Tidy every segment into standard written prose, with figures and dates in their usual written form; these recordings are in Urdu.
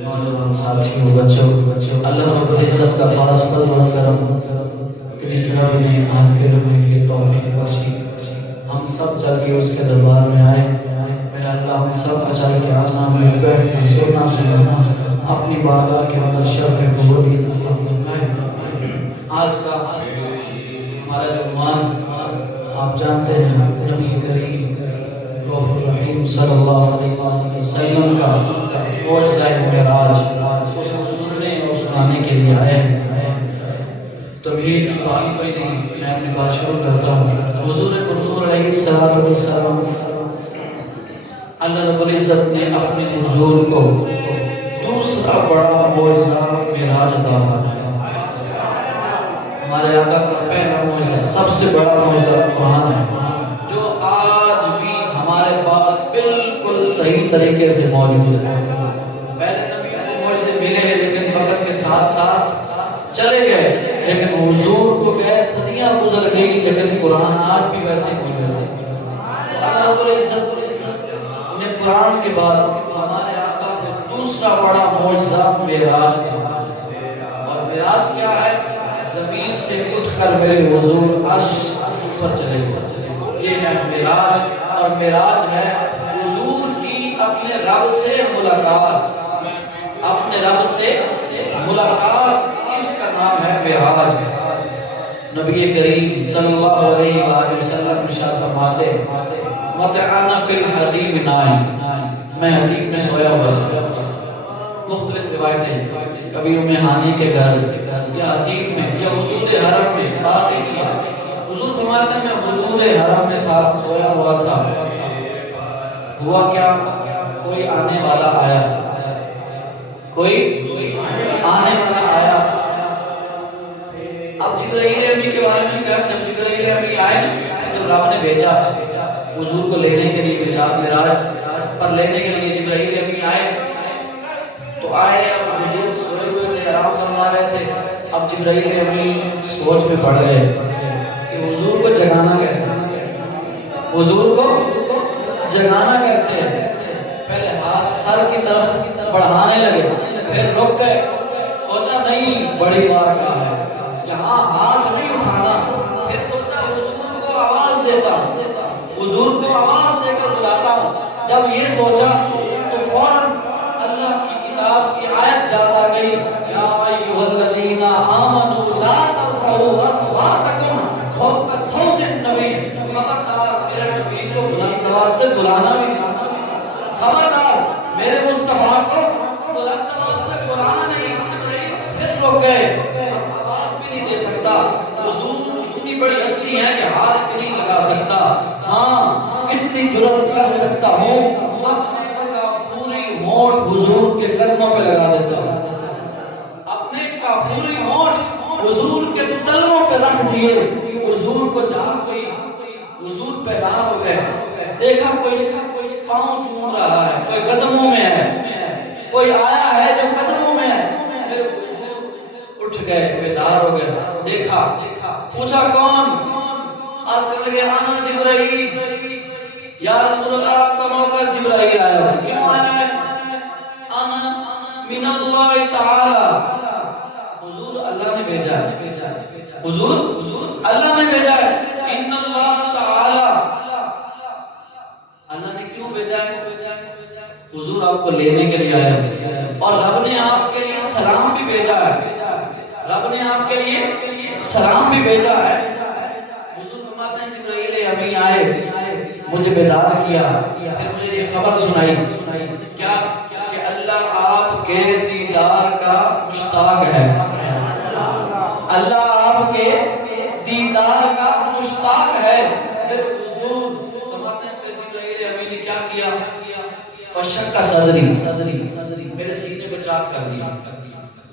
نوجوان ساتھیوں بچوں اللہ رب العزت کا خاص فضل و کرم کہ جس رب نے آج کے ہمیں یہ توفیق بخشی ہم سب چل کے اس کے دربار میں آئے. میرا اللہ ہم سب کا چل کے آنا ہمیں بیٹھنا سونا سنانا اپنی بارگاہ کے اندر شرف قبولیت عطا فرمائے. آج کا ہمارا جو عنوان آپ جانتے ہیں نبی کریم رؤوف الرحیم صلی اللہ علیہ وسلم کا معجزہ معراج اس کو سننے اور سنانے کے لیے آئے ہیں. توحید کی بات کوئی نہیں میں اپنی بات شروع کرتا ہوں. حضور علیہ السلام اللہ رب العزت نے اپنے حضور کو دوسرا بڑا معجزہ معراج عطا فرمایا. ہمارے آقا کا پہلا معجزہ سب سے بڑا معجزہ قرآن ہے جو آج بھی ہمارے پاس بالکل صحیح طریقے سے موجود ہے. پہلے نبی کو معجزے ملے لیکن وقت کے ساتھ ساتھ چلے گئے لیکن حضور کو صدیاں گزر گئی لیکن قرآن آج بھی ویسے ہی موجود ہے. اللہ رب العزت نے قرآن کے بعد ہمارے آقا کو دوسرا بڑا معجزہ معراج کا. اور معراج کیا ہے؟ زمین سے اٹھ کر میرے حضور عرش پر چلے گئے. یہ ہے معراج. اور معراج ہے حضور کی اپنے رب سے ملاقات. اپنے رب سے ملاقات اس کا نام ہے معراج. نبی کریم صلی اللہ علیہ وآلہ وسلم ارشاد فرماتے متعنا فی الحدیم نائم. میں حدیم میں سویا ہوا تھا. مختلف روایتیں کبھی ہانی کے گھر یا حدیم میں یا حدود حرم میں باتیں کیا. حضور فرماتے ہیں میں حدود حرم میں تھا سویا ہوا تھا. ہوا کیا؟ کوئی آنے والا آیا. کوئی آنے والا آیا. اب جبرائیل امین کے بارے میں کہا جب جبرائیل امین آئے تو رب نے بھیجا حضور کو لینے کے لیے بھیجا. معراج پر لینے کے لیے جبرائیل امین آئے تو آئے. اب حضور سوئے ہوئے تھے آرام فرما رہے تھے. اب جبرائیل امین سوچ میں پڑ گئے کہ حضور کو جگانا کیسے. حضور کو جگانا کیسے. پہلے ہاتھ سر کی طرف بڑھانے لگے پھر رک گئے. سوچا نہیں بڑی بارگاہ ہے یہاں ہاتھ نہیں اٹھانا. پھر سوچا حضور کو آواز دیتا ہوں. حضور کو آواز دے کر بلاتا ہوں. جب یہ سوچا تو فوراً اللہ کی کتاب کی آیت یاد آ گئی یا ایھا الذین آمنوا لا ترفعوا اصواتکم فوق صوت النبی. خبردار میرے نبی کو بلند آواز سے بلانا بھی نہیں. خبردار میرے مصطفیٰ کو بلند آواز سے بلانا نہیں. پھر رک گئے. آواز بھی نہیں دے سکتا. حضور اتنی بڑی ہستی ہے کہ ہاتھ بھی نہیں لگا سکتا. ہاں اتنی جرأت کر سکتا ہوں اپنے کافوری ہونٹ حضور کے قدموں پہ لگا دیتا ہوں. اپنے کافوری ہونٹ حضور کے تلووں پہ رکھ دیے. حضور کو جہاں کوئی حضور پیدا ہو گئے دیکھا کوئی پاؤں چوم رہا ہے کوئی قدموں میں ہے کوئی آیا ہے جو قدموں میں ہے. پھر حضور اٹھ گئے بیدار ہو گئے. دیکھا پوچھا کون؟ آپ کہنے لگے آنا جبرائیل. یا رسول اللہ آپ کا موقع جبرائیل آیا. کیوں آیا ہے؟ آنا من اللہ تعالی. حضور اللہ نے بھیجا ہے. حضور اللہ نے بھیجا ہے. ان اللہ تعالی اللہ نے کیوں بھیجا ہے؟ حضور آپ کو لینے کے لیے آیا اور رب نے آپ کے لیے سلام بھی بھیجا ہے. رب نے آپ کے لیے سلام بھی بھیجا ہے. حضور فرماتے ہیں جبرائیل امین آئے مجھے بیدار کیا. پھر مجھے یہ خبر سنائی کیا کہ اللہ آپ کے دیدار کا مشتاق ہے. اللہ آپ کے دیدار کا مشتاق ہے. پھر حضور فرماتے ہیں پھر جبرائیل امین نے کیا کیا؟ فشق صدری میرے سینے کو چاک کر دیا.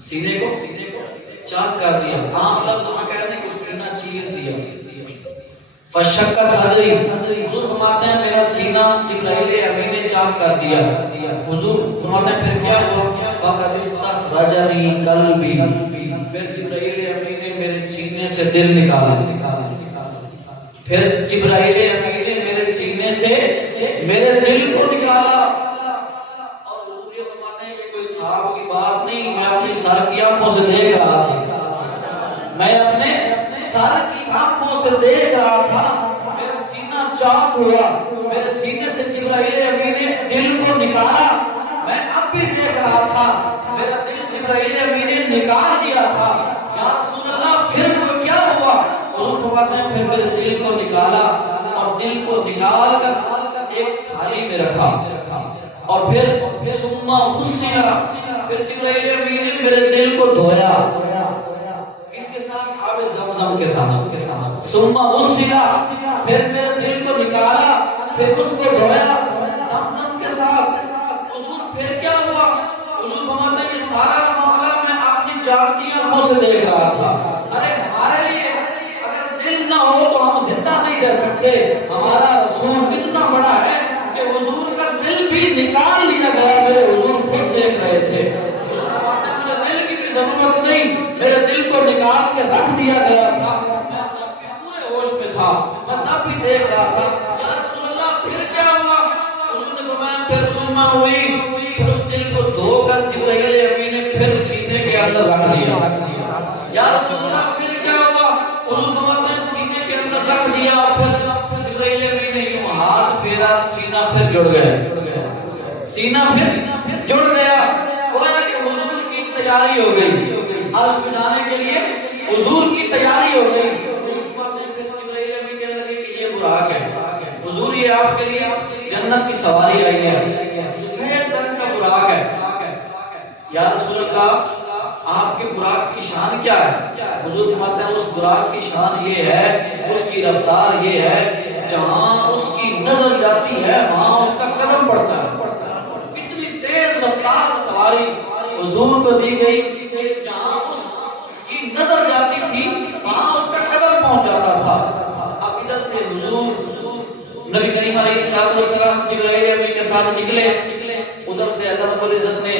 سینے کو چاک کر دیا. عام لفظ میں کہہ دیں کہ سینہ چیر دیا. فشق صدری حضور فرماتے ہیں میرا سینہ جبرائیل امین نے چاک کر دیا. حضور فرماتے ہیں پھر کیا ہوا؟ فقد استخرجنی قلبی. پھر جبرائیل امین نے میرے سینے سے دل نکالا. پھر جبرائیل امین نے میرے سینے سے میرے دل کو نکالا. آنکھوں سے دیکھ رہا تھا، میں اپنے سر کی آنکھوں سے دیکھ رہا تھا، میرا سینہ چاک ہوا، میرے سینے سے جبرائیل امین نے دل کو نکالا، میں اب بھی دیکھ رہا تھا، میرا دل جبرائیل امین نے نکال دیا تھا۔ یا رسول اللہ پھر وہ کیا ہوا؟ حضور فرماتے ہیں پھر میرے دل کو نکالا اور دل کو نکال کر ایک تھالی میں رکھا، اور پھر ثم غسل، پھر جبرائیل امین نے میرے دل کو دھویا، کس کے ساتھ؟ آب زمزم کے ساتھ۔ ثم غسل، پھر میرے دل کو نکالا، پھر اس کو دھویا زمزم کے ساتھ۔ حضور پھر کیا ہوا؟ حضور فرماتے ہیں یہ سارا معاملہ میں اپنی جاگتی آنکھوں سے دیکھ رہا تھا۔ ارے ہمارے لیے اگر دل نہ ہو تو ہم زندہ نہیں رہ سکتے، ہمارا رسول اتنا بڑا ہے کہ حضور کا دل بھی نکال لیا گیا، میرے حضور خود دیکھ رہے تھے۔ مجھے دل کی بھی ضرورت نہیں، میرے دل کو نکال کے رکھ دیا گیا تھا، میں تب بھی پورے ہوش میں تھا، میں تب بھی دیکھ رہا تھا۔ یا رسول اللہ پھر کیا ہوا؟ حضور نے فرمایا پھر سرما ہوئی، پھر اس دل کو دھو کر جبرائیل امین نے پھر سینے کے اندر رکھ دیا۔ یا رسول اللہ پھر کیا ہوا؟ حضور فرماتے ہیں سینے کے اندر رکھ دیا، پھر جبرائیل امین نے یوں ہاتھ پھیرا، سینہ پھر جڑ گیا، سینہ پھر جڑ گیا، گویا کہ حضور کی تیاری ہو گئی، عرش پہ جانے کے لیے حضور کی تیاری ہو گئی۔ جبرائیل امین کہنے لگے کہ یہ براق ہے حضور، یہ آپ کے لیے جنت کی سواری آئی ہے، سفید رنگ کا براق ہے۔ یا رسول اللہ آپ کے براق کی شان کیا ہے؟ حضور فرماتے ہیں اس براق کی شان یہ ہے، اس کی رفتار یہ ہے، جہاں اس کی نظر جاتی ہے وہاں اس کا قدم پڑتا ہے۔ کتنی تیز رفتار سواری حضور کو دی گئی کہ جہاں اس کی نظر جاتی تھی وہاں اس کا قدم پہنچ جاتا تھا۔ اب ادھر سے حضور نبی کریم علیہ السلام جبرائیل امین کے ساتھ نکلے، ادھر سے اللہ رب العزت نے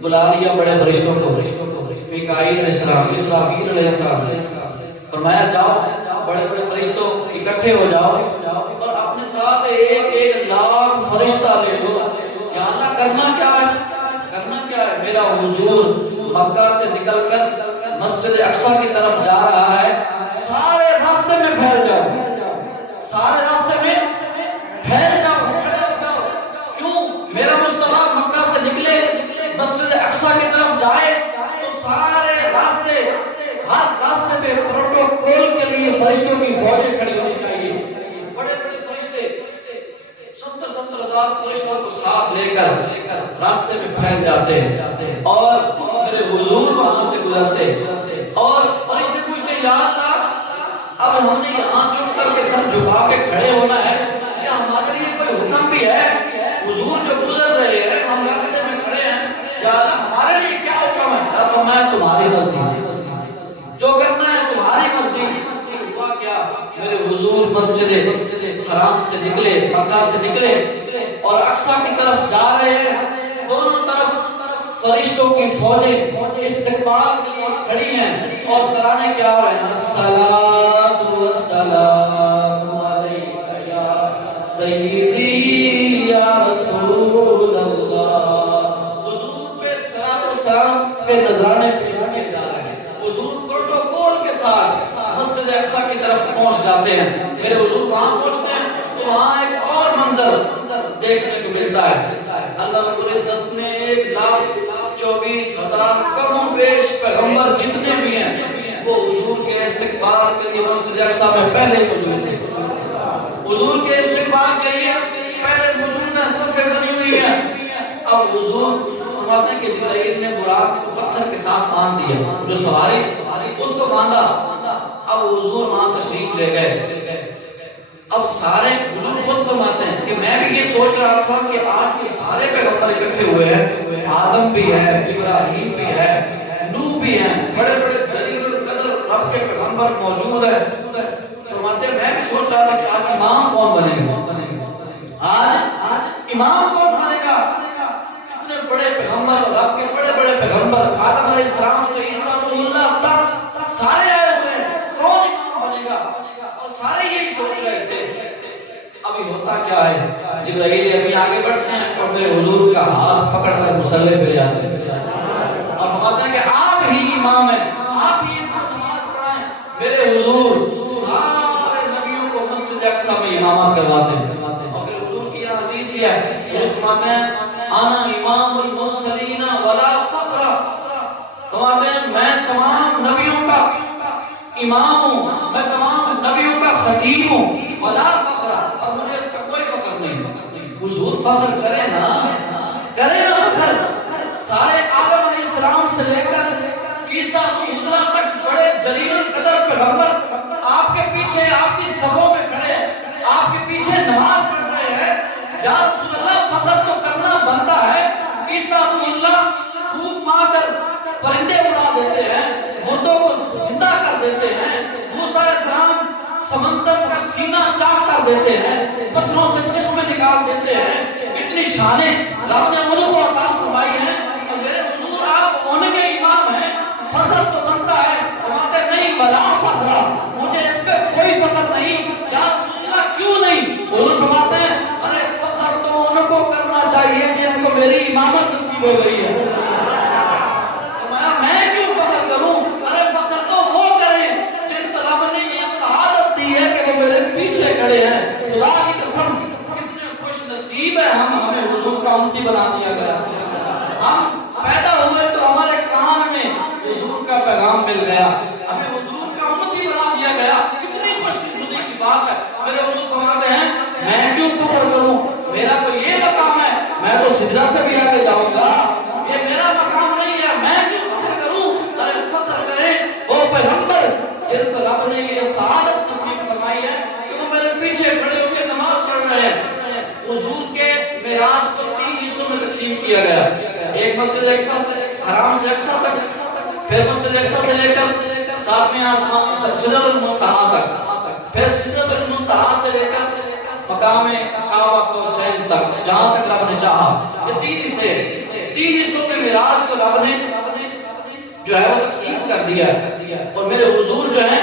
بلا لیا بڑے فرشتوں کو، میکائیل علیہ السلام، اسرافیل علیہ السلام، فرمایا جاؤ بڑے بڑے فرشتوں اکٹھے ہو جاؤ اور اپنے ساتھ ایک لاکھ فرشتہ لے لو۔ یا اللہ کرنا کیا ہے؟ کرنا کیا ہے؟ میرا حضور مکہ سے نکل کر مسجد اقصی کی طرف جا رہا ہے، سارے راستے میں پھیل جاؤ، سارے راستے میں پھیل جاؤ، کھڑے ہو جاؤ۔ کیوں؟ میرا مصطفیٰ مکہ سے نکلے مسجد اقصی کی طرف جائے تو سارے راستے، ہر راستے پہ پروٹوکول کے لیے فرشتوں کی فوجیں کھڑی ہونی چاہیے، بڑے بڑے فرشتے 70,000 فرشتوں کو ساتھ لے کر راستے میں پھیل جاتے ہیں اور میرے حضور وہاں سے گزرتے، اور فرشتے پوچھتے یا اللہ اب ہم نے یہاں چپ کر کے سر جھکا کے کھڑے ہونا ہے یا ہمارے لیے کوئی حکم بھی ہے؟ حضور جو گزر رہے ہیں ہم راستے میں کھڑے ہیں، یا اللہ ہمارے لیے کیا حکم ہے؟ تو میں تمہاری مرضی، جو کرنا ہے تمہاری مرضی۔ ہوا کیا؟ میرے حضور مسجد حرام سے نکلے، مکہ سے نکلے اور اقصی کی طرف جا رہے ہیں، دونوں طرف فرشتوں کی فوجیں استقبال کے لیے کھڑی ہیں اور ترانے کیا ہو رہے ہیں؟ الصلاۃ والسلام علیک یا سیدی یا رسول اللہ۔ حضور پہ صلاۃ و سلام کے نذرانے پیش کیے جا رہے ہیں، حضور پروٹوکول کے ساتھ مسجد اقصی کی طرف پہنچ جاتے ہیں۔ میرے حضور وہاں پہنچتے ہیں تو وہاں ایک اور منظر دیکھنے کو ملتا ہے، اللہ رب العزت نے 1,24,000 کم و بیش پیغمبر جتنے بھی ہیں وہ حضور کے استقبال کے لیے مسجد اقصی میں پہلے موجود تھے، حضور کے استقبال کے لیے پہلے موجود ہیں، صفیں بنی ہوئی ہیں۔ اب حضور فرماتے ہیں کہ جبرائیل نے براق کو پتھر کے ساتھ باندھ دیا، جو سواری اس کو باندھا، اب حضور وہاں تشریف لے گئے۔ اب سارے حضور خود فرماتے ہیں کہ میں بھی یہ سوچ رہا تھا کہ آج یہ سارے پیغمبر اکٹھے ہوئے ہیں، آدم بھی ہے، ابراہیم بھی ہے، نوح بھی ہیں، بڑے بڑے جلیل القدر رب کے پیغمبر موجود ہیں۔ فرماتے ہیں میں بھی سوچ رہا تھا کہ آج امام کون بنے گا، آج امام کون بنے گا؟ اتنے بڑے پیغمبر، رب کے بڑے بڑے پیغمبر، آدم علیہ السلام سے عیسیٰ ابن اللہ تک سارے آئے ہوئے ہیں، کون امام بنے گا؟ اور سارے یہی سوچ رہے تھے۔ ابھی ہوتا کیا ہے؟ جبرائیل ابھی آگے بڑھتے ہیں اور میرے حضور کا ہاتھ پکڑ کر مصلی پہ لے آتے ہیں اور فرماتے ہیں کہ آپ آپ ہی امام ہیں، آپ ہی ان کو نماز پڑھائیں۔ میرے حضور سارے نبیوں کو مسجد اقصی میں امامت کرواتے ہیں۔ اور پھر حضور کی حدیث ہے، وہ فرماتے ہیں انا امام المرسلین ولا فخر، فرماتے ہیں میں تمام نبیوں کا امام ہوں، میں تمام نبیوں کا خطیب ہوں، ولا فخر، اور مجھے اس پر کوئی فخر نہیں۔ حضور فخر کرے نا فخر، سارے آدم علیہ السلام سے لے کر عیسیٰ اللہ تک بڑے جلیل القدر پیغمبر آپ کے پیچھے آپ کی صفوں میں کھڑے ہیں، آپ کے پیچھے نماز پڑھ رہے ہیں۔ یا رسول اللہ فخر تو کرنا بنتا ہے۔ عیسیٰ اللہ پھونک مار کر پرندے اڑا دیتے ہیں، مردوں کو زندہ کر دیتے ہیں، موسیٰ علیہ السلام سمندر کا سینہ چاک کر دیتے ہیں، پتھروں سے چشمے نکال دیتے ہیں۔ اتنی شانیں رب نے ان کو عطا فرمائی ہیں، اور میرے حضور آپ ان کے امام ہیں، فخر تو بنتا ہے۔ فرماتے نہیں بلا فخر، مجھے اس پہ کوئی فخر نہیں۔ یا رسول اللہ کیوں نہیں؟ حضور فرماتے ہیں ارے فخر تو ان کو کرنا چاہیے جن کو میری امامت نصیب ہو گئی ہے۔ میں کیوں فخر کروں؟ ارے فخر تو وہ کریں جن کو رب نے یہ سعادت دی ہے کہ وہ میرے پیچھے کھڑے ہیں۔ خدا کی قسم کتنے خوش نصیب ہیں ہم، ہمیں حضور کا امتی بنا دیا گیا۔ ہم پیدا ہوئے تو ہمارے کان میں حضور کا پیغام مل گیا، ہمیں حضور کا امتی بنا دیا گیا۔ کتنی خوش قسمتی کی بات ہے۔ میرے حضور فرماتے ہیں میں کیوں فخر کروں، میرا تو یہ مقام ہے، میں تو سجدہ سے بھی آگے جاؤں گا، یہ میرا مقام نہیں ہے، میں کیوں فخر کروں؟ ارے فخر کریں وہ پیغمبر جن کو رب نے یہ سعادت نصیب فرمائی ہے کہ وہ میرے پیچھے کھڑے ہو کے نماز پڑھ رہے ہیں۔ حضور کے معراج کو 3 حصوں میں تقسیم کیا گیا، ایک مسجد اقصی سے حرام سے اقصی تک، پھر مسجد اقصی سے لے کر 7ویں آسمان سدرۃ المنتہا تک، پھر سدرۃ المنتہا سے لے کر مقام کعبہ قوسین تک، جہاں تک رب نے چاہا۔ یہ 3 حصے، 3 حصوں میں معراج کو رب نے جو ہے وہ تقسیم کر دیا۔ اور میرے حضور جو ہیں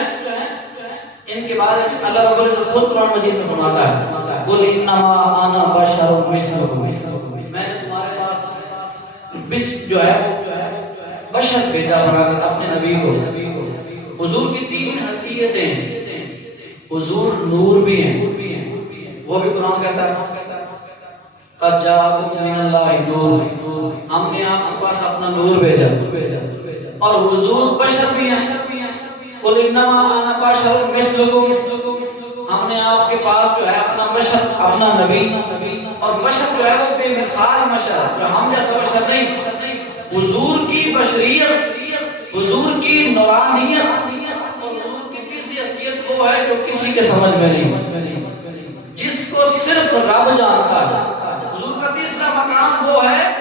ان کے بارے میں اللہ رب العزت خود قرآن مجید میں فرماتا ہے قل انما انا بشر مثلکم، میں نے تمہارے پاس جو ہے بشر بھیجا بنا کر اپنے نبی کو۔ حضور کی 3 حیثیتیں ہیں، حضور نور بھی ہیں، وہ بھی قرآن کہتا ہے قد جاءکم من اللہ نور، ہم نے آپ کے پاس اپنا نور بھیجا۔ اور حضور بشر بھی ہیں، قل انما انا بشر مثلکم، ہم نے آپ کے پاس جو ہے اپنا بشر، اپنا نبی، اور بشر جو ہے وہ بے مثال بشر، جو ہم جیسا بشر نہیں۔ حضور کی بشریت، حضور کی نورانیت اور حضور کی تیسری حیثیت وہ ہے جو کسی کے سمجھ میں نہیں، جس کو صرف رب جانتا ہے۔ حضور کا تیسرا مقام وہ ہے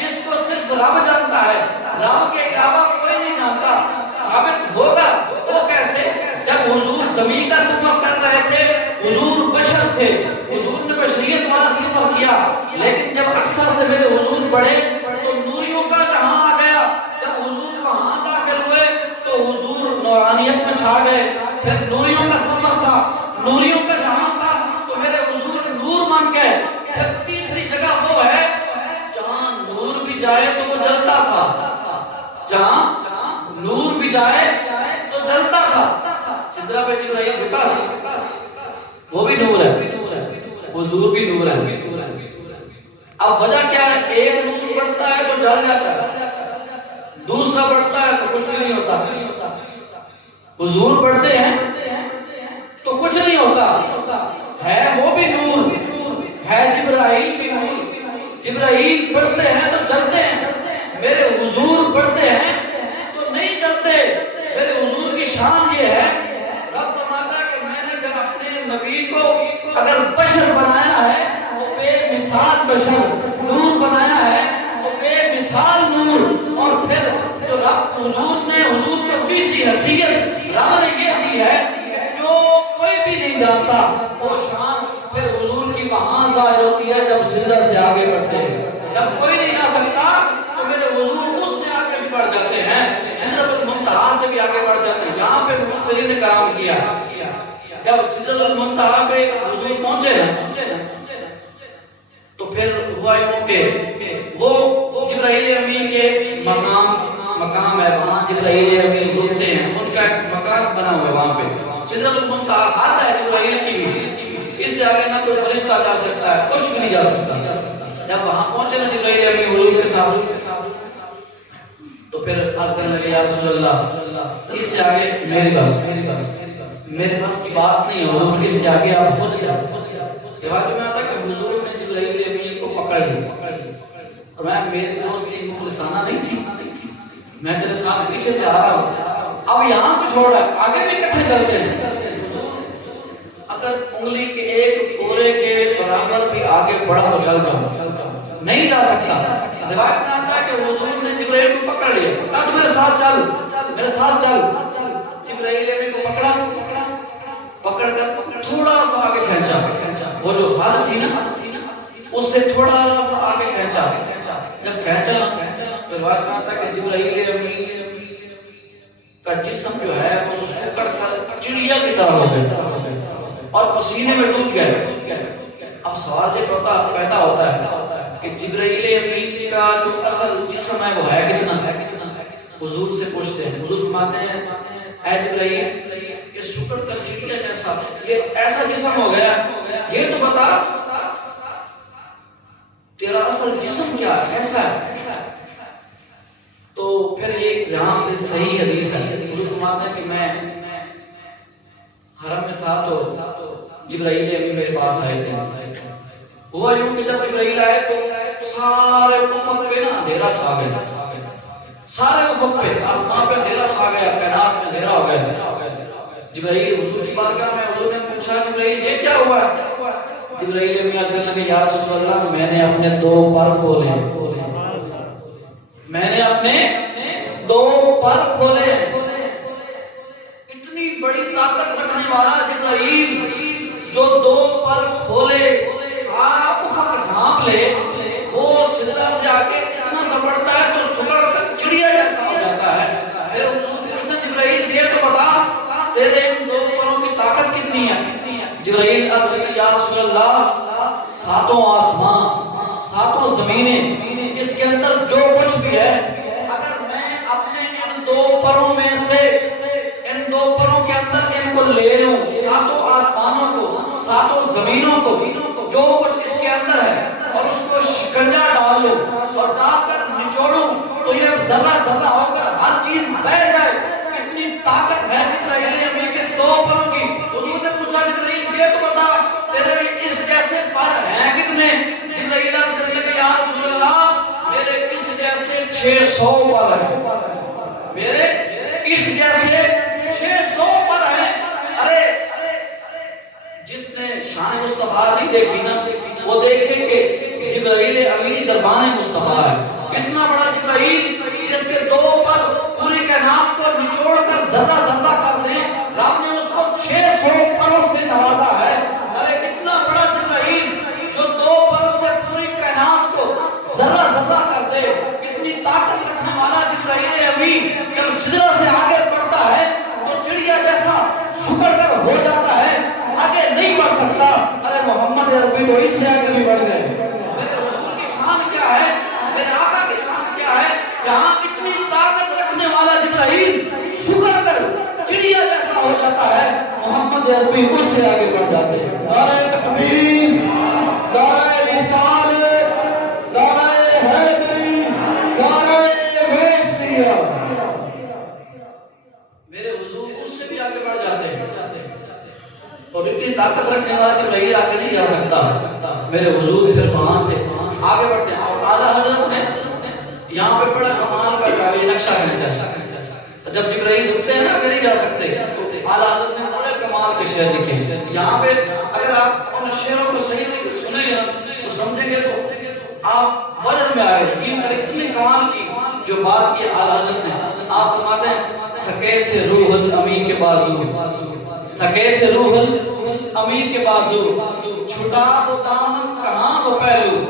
جس کو صرف رب جانتا ہے، رب کے علاوہ کوئی نہیں جانتا۔ ثابت ہوگا وہ کیسے؟ جب حضور زمین کا سفر کر رہے تھے، حضور بشر تھے، حضور نے بشریت والا سفر کیا، لیکن جب اقصی سے میرے حضور بڑھے تو نوریوں کا جہاں آ گیا۔ جب حضور وہاں داخل ہوئے تو حضور نورانیت میں چھا گئے۔ پھر نوریوں کا سفر تھا، نوریوں کا جہاں تھا تو میرے حضور نور مان گئے۔ پھر تیسری جگہ وہ ہے جہاں نور بھی جائے تو وہ جلتا تھا، جہاں نور بھی جائے تو جلتا تھا۔ سدرہ پہ جبرائیل بتا وہ بھی نور ہے، حضور بھی نور ہے۔ اب وجہ کیا ہے؟ ایک نور بڑھتا ہے تو جل جاتا ہے، دوسرا بڑھتا ہے تو کچھ نہیں ہوتا۔ حضور بڑھتے ہیں تو کچھ نہیں ہوتا، ہے وہ بھی نور، ہے جبرائیل بھی نور۔ جبرائیل بڑھتے ہیں تو جلتے ہیں، میرے حضور بڑھتے ہیں تو نہیں جلتے۔ میرے حضور کی شان یہ ہے، رب فرماتا ہے کہ میں نے جب اپنے نبی کو اگر بشر بنایا ہے تو بے مثال بشر، نور بنایا ہے تو بے مثال نور۔ اور پھر جو رب حضور نے، حضور کو تیسری حیثیت رب نے یہ دی ہے کہ جو کوئی بھی نہیں جانتا، وہ شان پھر حضور کی وہاں ظاہر ہوتی ہے جب سجدہ سے آگے بڑھتے ہیں۔ جب کوئی نہیں آ سکتا تو میرے حضور اس سے آگے بھی بڑھ جاتے ہیں، سدرۃ المنتہا سے بھی آگے بڑھ جاتے ہیں۔ یہاں پہ مفسرین نے کلام کیا، جب سدرۃ المنتہا پہ حضور پہنچے نا پھر ہوا یوں کہ وہ جبرائیل امین کے مقام مقام ہے، وہاں جبرائیل امین رکتے ہیں، ان کا ایک مکان بنا ہوا ہے وہاں پہ، سدرۃ المنتہا آتا ہے جبرائیل کی بھی، اس سے آگے نہ کوئی فرشتہ جا سکتا ہے، کچھ بھی نہیں جا سکتا۔ جب وہاں پہنچے نا جبرائیل امین حضور کے ساتھ، تو پھر عرض کرنے لگے یا رسول اللہ اس سے آگے میرے پاس کی بات نہیں ہے حضور، اس سے آگے آپ خود روایت میں آتا ہے کہ حضور نے جبرائیل امین کو پکڑ لیا اور میری دوستی مخلصانہ نہیں تھی، میں تیرے ساتھ پیچھے سے آ رہا ہوں، اب یہاں کو چھوڑ رہا ہے، آگے بھی کٹھے چلتے ہیں، اگر انگلی کے ایک کورے کے برابر بھی آگے بڑھا تو چل جاؤں، نہیں جا سکتا۔ روایت میں آتا ہے کہ حضور نے جبرائیل کو پکڑ لیا، کہا تو میرے ساتھ چل، میرے ساتھ چل۔ جبرائیل امین کو پکڑ کر تھوڑا سا آگے کھینچا، وہ جو حد تھی نا اس سے تھوڑا سا آگے کھینچا، جب کھینچا تو روایت میں آتا ہے کہ جبرائیل امین کا جسم جو ہے وہ سکڑ کر چڑیا کی طرح ہو گیا اور پسینے میں ڈوب گئے۔ اب سوال یہ پیدا ہوتا ہے کہ جبرائیل امین کا جو اصل جسم ہے وہ ہے کتنا؟ حضور سے پوچھتے ہیں، حضور فرماتے ہیں اے جبرائیل یہ سکڑ کر چڑیا جیسا یہ ایسا جسم ہو گیا، یہ تو بتا تیرا اصل جسم کیا ہے، کیسا ہے؟ تو پھر ایک جہاں پہ صحیح حدیث ہے، حضور فرماتے ہیں کہ میں حرم میں تھا تو جبرائیل امین میرے پاس آئے تھے، ہوا یوں کہ جب جبرائیل آئے تو سارے افق پہ نا اندھیرا چھا گیا، سارے افق پہ آسمان پہ اندھیرا چھا گیا، کائنات میں اندھیرا ہو گیا۔ جبرائیل حضور کی بارگاہ میں، حضور نے پوچھا جبرائیل یہ کیا ہوا ہے؟ جبرائیل امین عرض کرنے لگے یا رسول اللہ میں نے اپنے دو پر کھولے، میں نے اپنے دو پر کھولے۔ اتنی بڑی طاقت رکھنے والا جبرائیل جو دو پر کھولے سارا افق ڈھانپ لے، وہ سدرہ سے آگے اتنا سا بڑھتا ہے تو سکڑ کر چڑیا جیسا ہو جاتا ہے۔ پھر حضور پوچھتے جبرائیل یہ تو بتا تیرے ان دو پروں کی طاقت کتنی ہے؟ جبرائیل عرض کرتے یا رسول اللہ ساتوں آسمان ساتوں زمینیں اس کے اندر جو کچھ بھی ہے، اگر میں اپنے ان دو پروں میں سے ان دو پروں کے اندر ان کو لے لوں، ساتوں آسمانوں کو ساتوں زمینوں کو جو کچھ اس کے اندر ہے اور اس کو شکنجا ڈال لوں اور ڈال کر نچوڑوں تو یہ ذرہ ذرہ ہو کر ہر چیز بہ جائے، اتنی طاقت ہے جبرائیل امین کے دو پروں کی۔ حضور نے پوچھا جبرائیل یہ تو بتا تیرے اس جیسے پر ہیں کتنے؟ جبرائیل عرض کرنے لگے یا رسول اللہ میرے اس جیسے 600 پر ہیں، میرے اس جیسے 600 پر ہیں۔ ارے جس نے شان مصطفیٰ نہیں دیکھی نا وہ دیکھے کہ جبرائیل امین دربان مصطفیٰ ہے، اتنا بڑا جبرائیل جس کے دو پر پوری کائنات کو نچوڑ کر ذرہ ذرہ کر دیں، رب نے اس کو 600 پروں سے نوازا ہے۔ ارے اتنا بڑا جبرائیل جو دو پروں سے پوری کائنات کو ذرہ ذرہ کر دے، اتنی طاقت رکھنے والا جبرائیل امین جب سدرہ سے آگے بڑھتا ہے تو چڑیا جیسا سکڑ کر ہو جاتا ہے، آگے نہیں بڑھ سکتا۔ ارے محمد عربی تو اس سے آگے بھی بڑھ گئے۔ میرے حضور کی شان کیا ہے، میرے آقا کی شان کیا ہے، جہاں اتنی طاقت رکھنے والا جبرائیل سکڑ کر چڑیا جیسا ہو جاتا ہے، محمد عربی اس سے آگے بڑھ جاتے ہیں۔ نعرہ تکبیر، نعرہ رسالت، نعرہ حیدری، نعرہ ویسیہ۔ میرے حضور اس سے بھی آگے بڑھ جاتے ہیں اور اتنی طاقت رکھنے والا جبرائیل آگے نہیں جا سکتا۔ میرے حضور پھر وہاں سے آگے بڑھتے ہیں اور اعلیٰ حضرت نے یہاں پہ بڑا کمال کا نقشہ کھینچا۔ جب جبرائیل رکتے ہیں نا اگر نہیں جا سکتے تو اعلیٰ حضرت نے بڑے کمال کے شعر لکھے۔ یہاں پہ اگر آپ ان شعروں کو صحیح طریقے سے سنیں گے تو سمجھیں گے تو آپ وجد میں آئے یقین کریں اتنی کمال کی جو بات کی اعلیٰ حضرت نے۔ آپ فرماتے ہیں تھکے تھے روح الامین کے بازو، تھکے تھے روح الامین کے بازو، چھٹا وہ دامن کہاں وہ پہلو،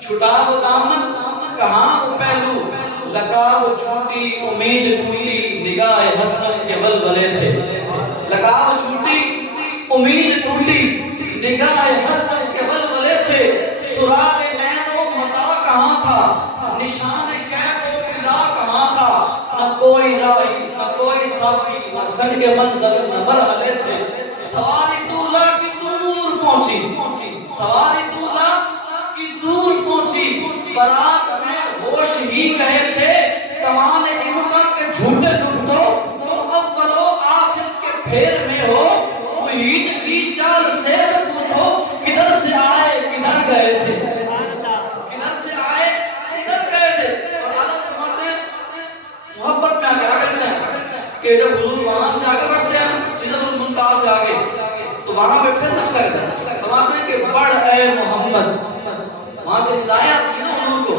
چھٹا وہ دامن کہاں وہ پہلو، لگا وہ چھوٹی امید ٹوٹی نگاہ حسرت کے ولولے تھے، لگا وہ چھوٹی امید ٹوٹی نگاہ حسرت کے ولولے تھے، سراغ نین و متا کہاں تھا، نشان کیف و قلا کہاں تھا، مسکن کے منظر نبر والے تھے سواری دولہ کی دور پہنچی سواری دولہ کی دور پہنچی برات میں ہوش ہی گئے تھے کمان امکا کے جھوٹے لٹو تم اول و آخر کے پھیر میں ہو محیط کی چال سے پوچھو کدھر سے آئے کدھر گئے تھے کدھر سے آئے کدھر گئے تھے اور اللہ فرماتے ہیں محبت میں آگے آگے ہیں کہ جب حضور وہاں سے آگے بڑھتے ہیں سیدھا المنتہا سے آگے تو وہاں پہ پھر نقشہ ہے فرماتے ہیں کہ بڑھ اے محمد وہاں سے ہدایت کی نا حضور کو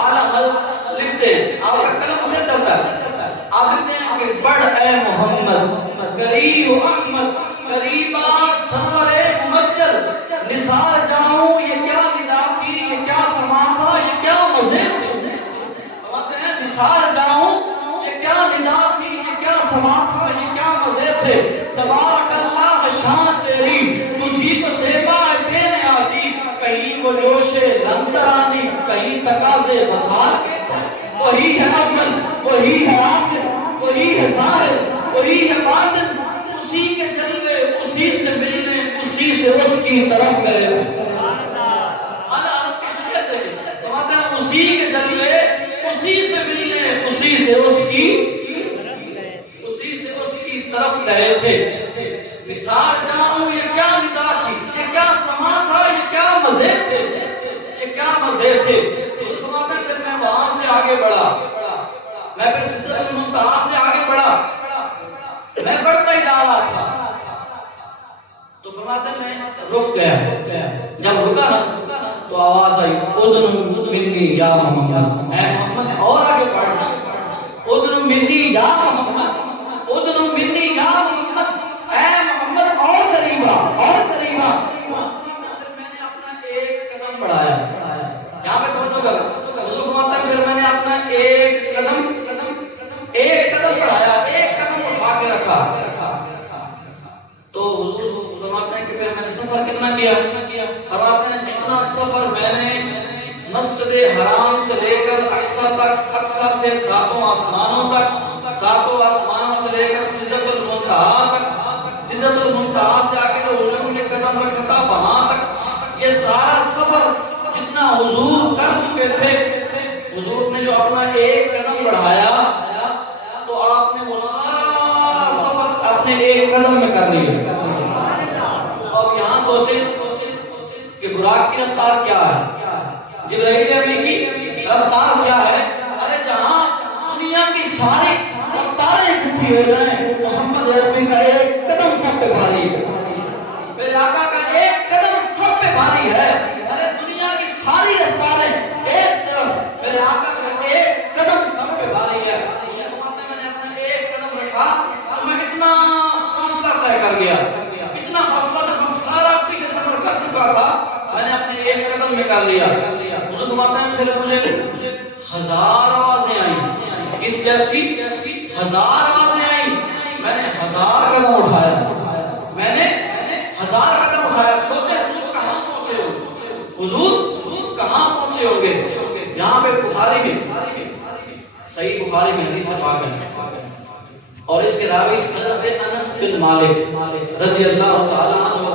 اعلیٰ غلط لکھتے ہیں آپ کا قلم ادھر چلتا ہے آپ لکھتے ہیں کہ بڑھ اے محمد قریب احمد قریبا سرور ممجد نثار جاؤں یہ کیا ندا تھی یہ کیا سما تھا یہ کیا مزے تھے فرماتے ہیں نثار جاؤں یہ کیا ندا تھی یہ کیا سما تھا یہ کیا مزے تھے تبارک اللہ شان تیری تجھی تو زیبا ہے بے نیازی کہیں وہ جوش لندرانی کہیں تقاضے وصال کے وہی ہے اول وہی ہے آخر وہی ہے ظاہر وہی ہے باطن اسی کے جلوے اسی سے ملنے اسی سے اس کی طرف گئے اسی کے جلوے اسی سے ملنے اسی سے اس کی طرف گئے تھے نثار جاؤں یہ کیا ندا تھی یہ کیا سما تھا یہ کیا مزے تھے یہ کیا مزے تھے پھر میں وہاں سے آگے بڑھا میں پھر سدرۃ المنتہا سے آگے بڑھا میں بڑھتا ہی جا رہا تھا تو فرماتے ہیں میں رک گیا جب رکا نا تو آواز آئی اذن منی یا محمد اے محمد اور آگے بڑھنا اذن منی یا محمد اذن منی یا محمد اے محمد اور قریبا میں نے اپنا ایک قدم بڑھایا یہاں پہ توجہ کر حضور فرماتے ہیں پھر میں نے اپنا ایک قدم بڑھایا ایک قدم اٹھا کے رکھا تو حضور فرماتے ہیں کہ پھر میں نے سفر کتنا کیا فرماتے ہیں جتنا سفر میں نے مسجد حرام سے لے کر اقصی تک اقصی سے ساتوں آسمانوں سے لے کر سدرۃ المنتہا تک سدرۃ المنتہا سے آگے جو حضور نے قدم رکھا تھا وہاں تک یہ سارا سفر جتنا حضور کر چکے تھے حضور نے جو اپنا ایک قدم بڑھایا تو آپ نے وہ سارا سفر اپنے ایک قدم میں کر لیا اور یہاں سوچیں کہ براق کی رفتار کیا ہے جبرائیل امین کی رفتار کیا ہے ارے جہاں دنیا کی ساری رفتاریں اکٹھی ہو جائیں محمد عربی کا ایک قدم سب پہ بھاری ہے میرے آقا کا ایک قدم سب پہ بھاری ہے ارے دنیا کی ساری رفتاریں ایک طرف میرے آقا کا ایک قدم سب پہ بھاری ہے میں نے اپنا ایک قدم رکھا تو میں اتنا فاصلہ طے کر گیا اتنا فاصلہ جب ہم سارا پیچھے سفر کر چکا تھا میں نے اپنے ایک قدم میں کر لیا مجھے سماتے ہیں پھر مجھے ہزار آوازیں آئیں اس جیسی ہزار آوازیں آئیں میں نے ہزار قدم اٹھایا میں نے ہزار قدم اٹھایا سوچے حضور کہاں پہنچے ہو حضور کہاں پہنچے ہوں گے یہاں پہ بخاری میں صحیح بخاری میں حدیث پاک ہے اور اس کے راوی حضرت انس بن مالک رضی اللہ تعالی عنہ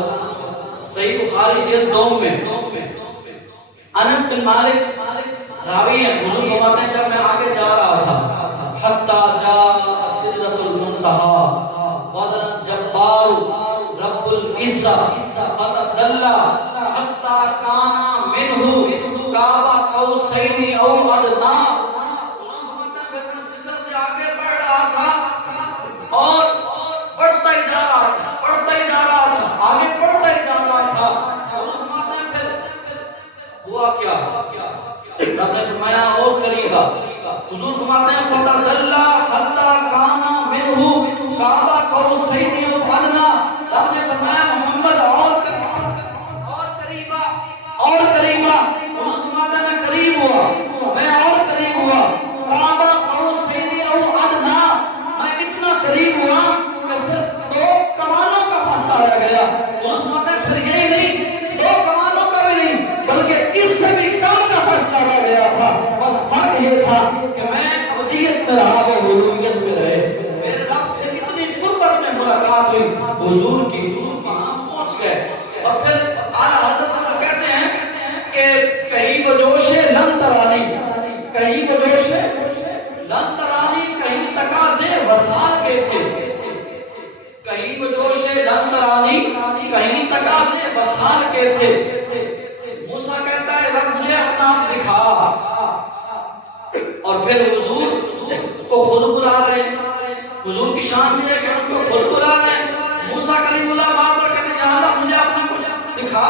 صحیح بخاری جلد 9 میں انس بن مالک راوی ہیں حضور فرماتے ہیں جب میں آگے جا رہا تھا حتی جاء سدرۃ المنتہا وَذَا الجبار رب العزہ فتدلى حتی کانا منہ کعبہ قوسین او ادنی اور پڑھتا ہی جا رہا تھا آگے پڑھتا ہی جا رہا تھا اور اس ماتے میں پھر ہوا کیا رب نے فرمایا اور قریبا حضور فرماتے ہیں فتدلى حتى كان منه کعبہ قوسین او ادنی رب نے فرمایا محمد اور قریبا حضور فرماتے ہیں میں قریب ہوا میں اور قریب ہوا کعبہ قوسین او ادنی قریب ہوا کہ صرف 2 کمانوں کا فاصلہ رہ گیا اور اس ماتے پھر یہی نہیں 2 کمانوں کا بھی نہیں بلکہ اس سے بھی کم کا فاصلہ رہ گیا تھا بس فرق یہ تھا کہ میں ابدیت میں رہا وہ علویت میں رہے میرے رب سے اتنی قرب حضور کی روح وہاں پہنچ گئے اور پھر اعلیٰ حضرت کو کہتے ہیں کہ کہیں وہ جوش لن ترانی، کہیں وہ جوش لن ترانی، کہیں تقاضے وصال کے تھے، کہیں وہ جوش لن ترانی، کہیں تقاضے وصال کے تھے۔ موسیٰ کہتا ہے رب مجھے اپنا آپ دکھا، اور پھر حضور کو خود بلا رہے ہیں۔ حضور کی شان یہ ہے کہ ان کو خود بلا رہے ہیں۔ موسیٰ کلیم اللہ بار بار کہتے ہیں یا اللہ مجھے اپنا کچھ دکھا،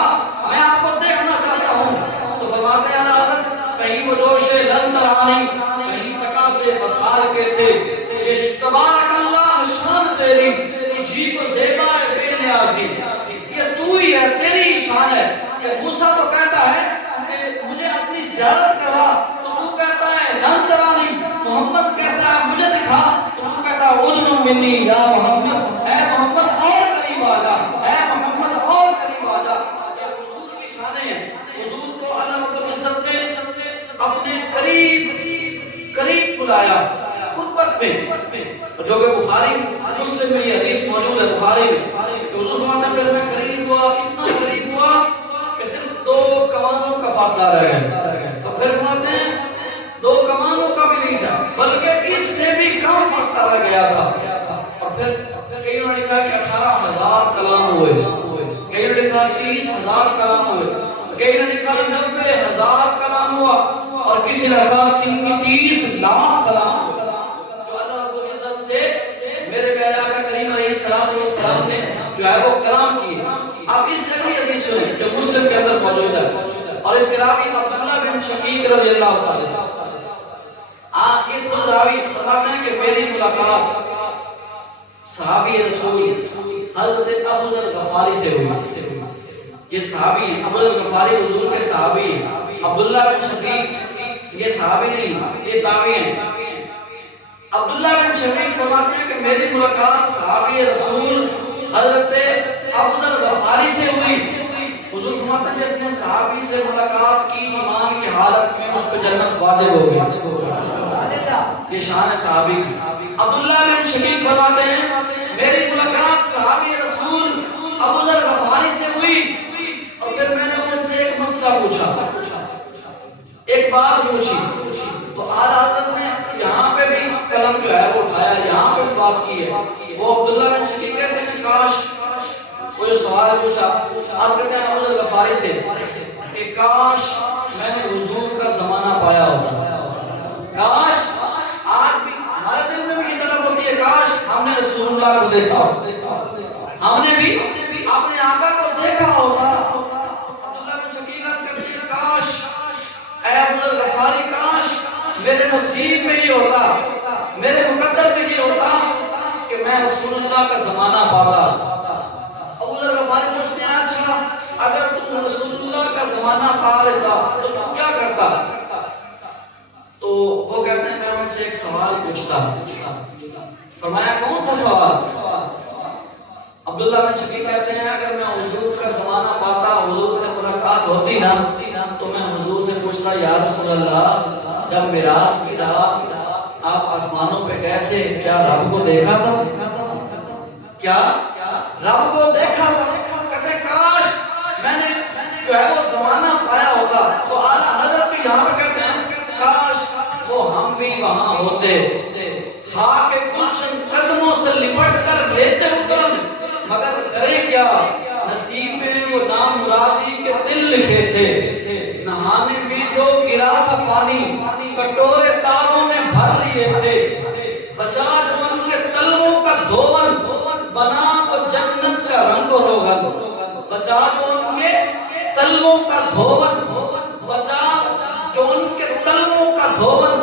میں آپ کو دیکھنا چاہتا ہوں۔ تو فرماتے ہیں اللہ حضرت کہیں وہ جوش لن ترانی، کہیں تقاضے وصال کے تھے۔ یہ تبارک اللہ شان تیری، تجھی کو زیبا ہے بے نیازی، یہ تو ہی ہے، تیری شان ہے۔ کہ موسیٰ تو کہتا ہے کہ مجھے اپنی زیارت کروا، تو کہتا ہے لن ترانی، محمد کہتا ہے مجھے دکھا، تو کہتا ہے اذن منی یا محمد، اے محمد اور قریب آ جا، اے محمد اور قریب آ جا۔ یہ حضور کی شانیں ہیں۔ حضور کو اللہ رب العزت نے اپنے قریب بلایا قربت میں، جو کہ بخاری مسلم میں یہ حدیث موجود ہے، بخاری میں کہ حضور فرماتے ہیں پھر میں قریب ہوا، اتنا قریب ہوا کہ صرف 2 کمانوں کا فاصلہ رہ گیا۔ اور پھر فرماتے ہیں 2 کمانوں کا بھی نہیں تھا بلکہ اس سے بھی کم فاصلہ رہ گیا تھا۔ اور پھر کئیوں نے لکھا کہ 18,000 کلام ہوئے، کئیوں نے لکھا 30,000 کلام ہوئے، کئیوں نے لکھا 90,000 کلام ہوا، اور کسی نے لکھا 30 لاکھ کلام ہوئے، جو اللہ رب العزت سے میرے پیارے آقا کریم علیہ السلام نے جو ہے وہ کلام کیے۔ آپ اس اگلی حدیث سنیں جو مسلم کے اندر موجود ہے، اور اس کے راوی عبداللہ بن شقیق رضی اللہ تعالی آپ کے خود راوی فرماتے ہیں کہ میری ملاقات صحابی رسول حضرت ابو ذر غفاری سے ہوئی۔ یہ صحابی ابو ذر غفاری حضور کے صحابی عبداللہ بن شقیق، یہ صحابی نہیں، یہ تابعی ہیں۔ عبداللہ بن شقیق فرماتے ہیں کہ میری ملاقات صحابی رسول حضرت ابو ذر غفاری سے ہوئی۔ حضور فرماتے ہیں جس نے صحابی سے ملاقات کی ایمان کی حالت میں اس پہ جنت واجب ہو گئی۔ یہ شان ہے صحابی کی۔ عبداللہ بن شقیق فرماتے ہیں میری ملاقات صحابی رسول ابو ذر غفاری سے ہوئی، اور پھر میں نے ان سے ایک مسئلہ پوچھا، ایک بات پوچھی، تو اعلیٰ حضرت نے یہاں پہ بھی قلم جو ہے وہ اٹھایا، یہاں پہ بھی بات کی ہے۔ وہ عبداللہ بن شقیق کہتے ہیں کہ کاش وہ جو سوال پوچھا، آپ کہتے ہیں ابو ذر غفاری سے کہ کاش میں نے حضور کا زمانہ پایا ہوتا، کاش آج بھی ہمارے دل میں بھی یہ طلب ہوتی ہے کاش ہم نے رسول اللہ کو دیکھا ہوتا، ہم نے بھی اپنے آقا کو دیکھا ہوتا۔ عبداللہ بن شقیق کہتے ہیں کاش اے ابو ذر غفاری، کاش میرے نصیب میں یہ ہوتا، میرے مقدر میں یہ ہوتا کہ میں رسول اللہ کا زمانہ پاتا۔ ابو ذر غفاری پوچھتے ہیں اچھا اگر تم رسول اللہ کا زمانہ پا لیتا تو تم کیا کرتا؟ تو وہ کہتے ہیں میں ان سے ایک سوال پوچھتا۔ فرمایا کون سا سوال؟ عبداللہ بن شقیق کہتے ہیں اگر میں حضور کا زمانہ پاتا، حضور سے ملاقات ہوتی نا، تو میں حضور سے پوچھتا یا رسول اللہ جب معراج کی رات آپ آسمانوں پہ گئے تھے کیا رب کو دیکھا تھا؟ کیا رب کو دیکھا تھا؟ کہتے ہیں کاش میں نے جو ہے وہ زمانہ پایا ہوتا۔ تو اعلیٰ حضرت بھی یہاں پہ کہتے ہیں کاش وہ ہم بھی وہاں ہوتے، خاک گلشن قدموں سے لپٹ کر لیتے اترن، مگر کرے کیا نصیب میں وہ نام مرادی کے دل لکھے تھے، نہانے میں جو گرا تھا پانی کٹورے تاروں نے بھر لیے تھے، بچا جو ان کے تلووں کا دھون بنا وہ جنت کا رنگ و روغن، بچا جو ان کے تلووں کا دھون، بچا جو ان کے تلووں کا دھون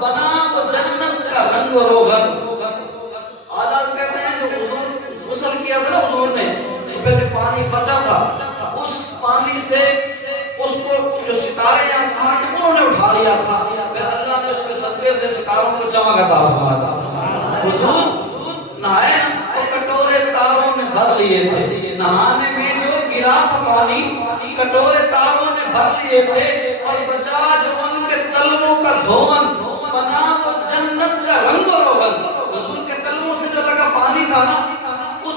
بنا وہ جنت کا رنگ و روغن۔ اعلیٰ کہتے ہیں جو حضور غسل کیا تھا حضور نے، پھر پانی بچا تھا، اس پانی سے اس کو جو ستارے آسمان میں انہوں نے اٹھا لیا تھا، پھر اللہ نے اس کے صدقے سے ستاروں کو چمک عطا فرمایا۔ حضور نہائے اور کٹورے تاروں نے بھر لیے تھے، نہانے میں جو گرا تھا پانی کٹورے تاروں نے بھر لیے تھے، اور بچا جو ان کے تلووں کا دھون بنا وہ جنت کا رنگ و روغن۔ حضور کے تلووں سے جو لگا پانی تھا نا، اس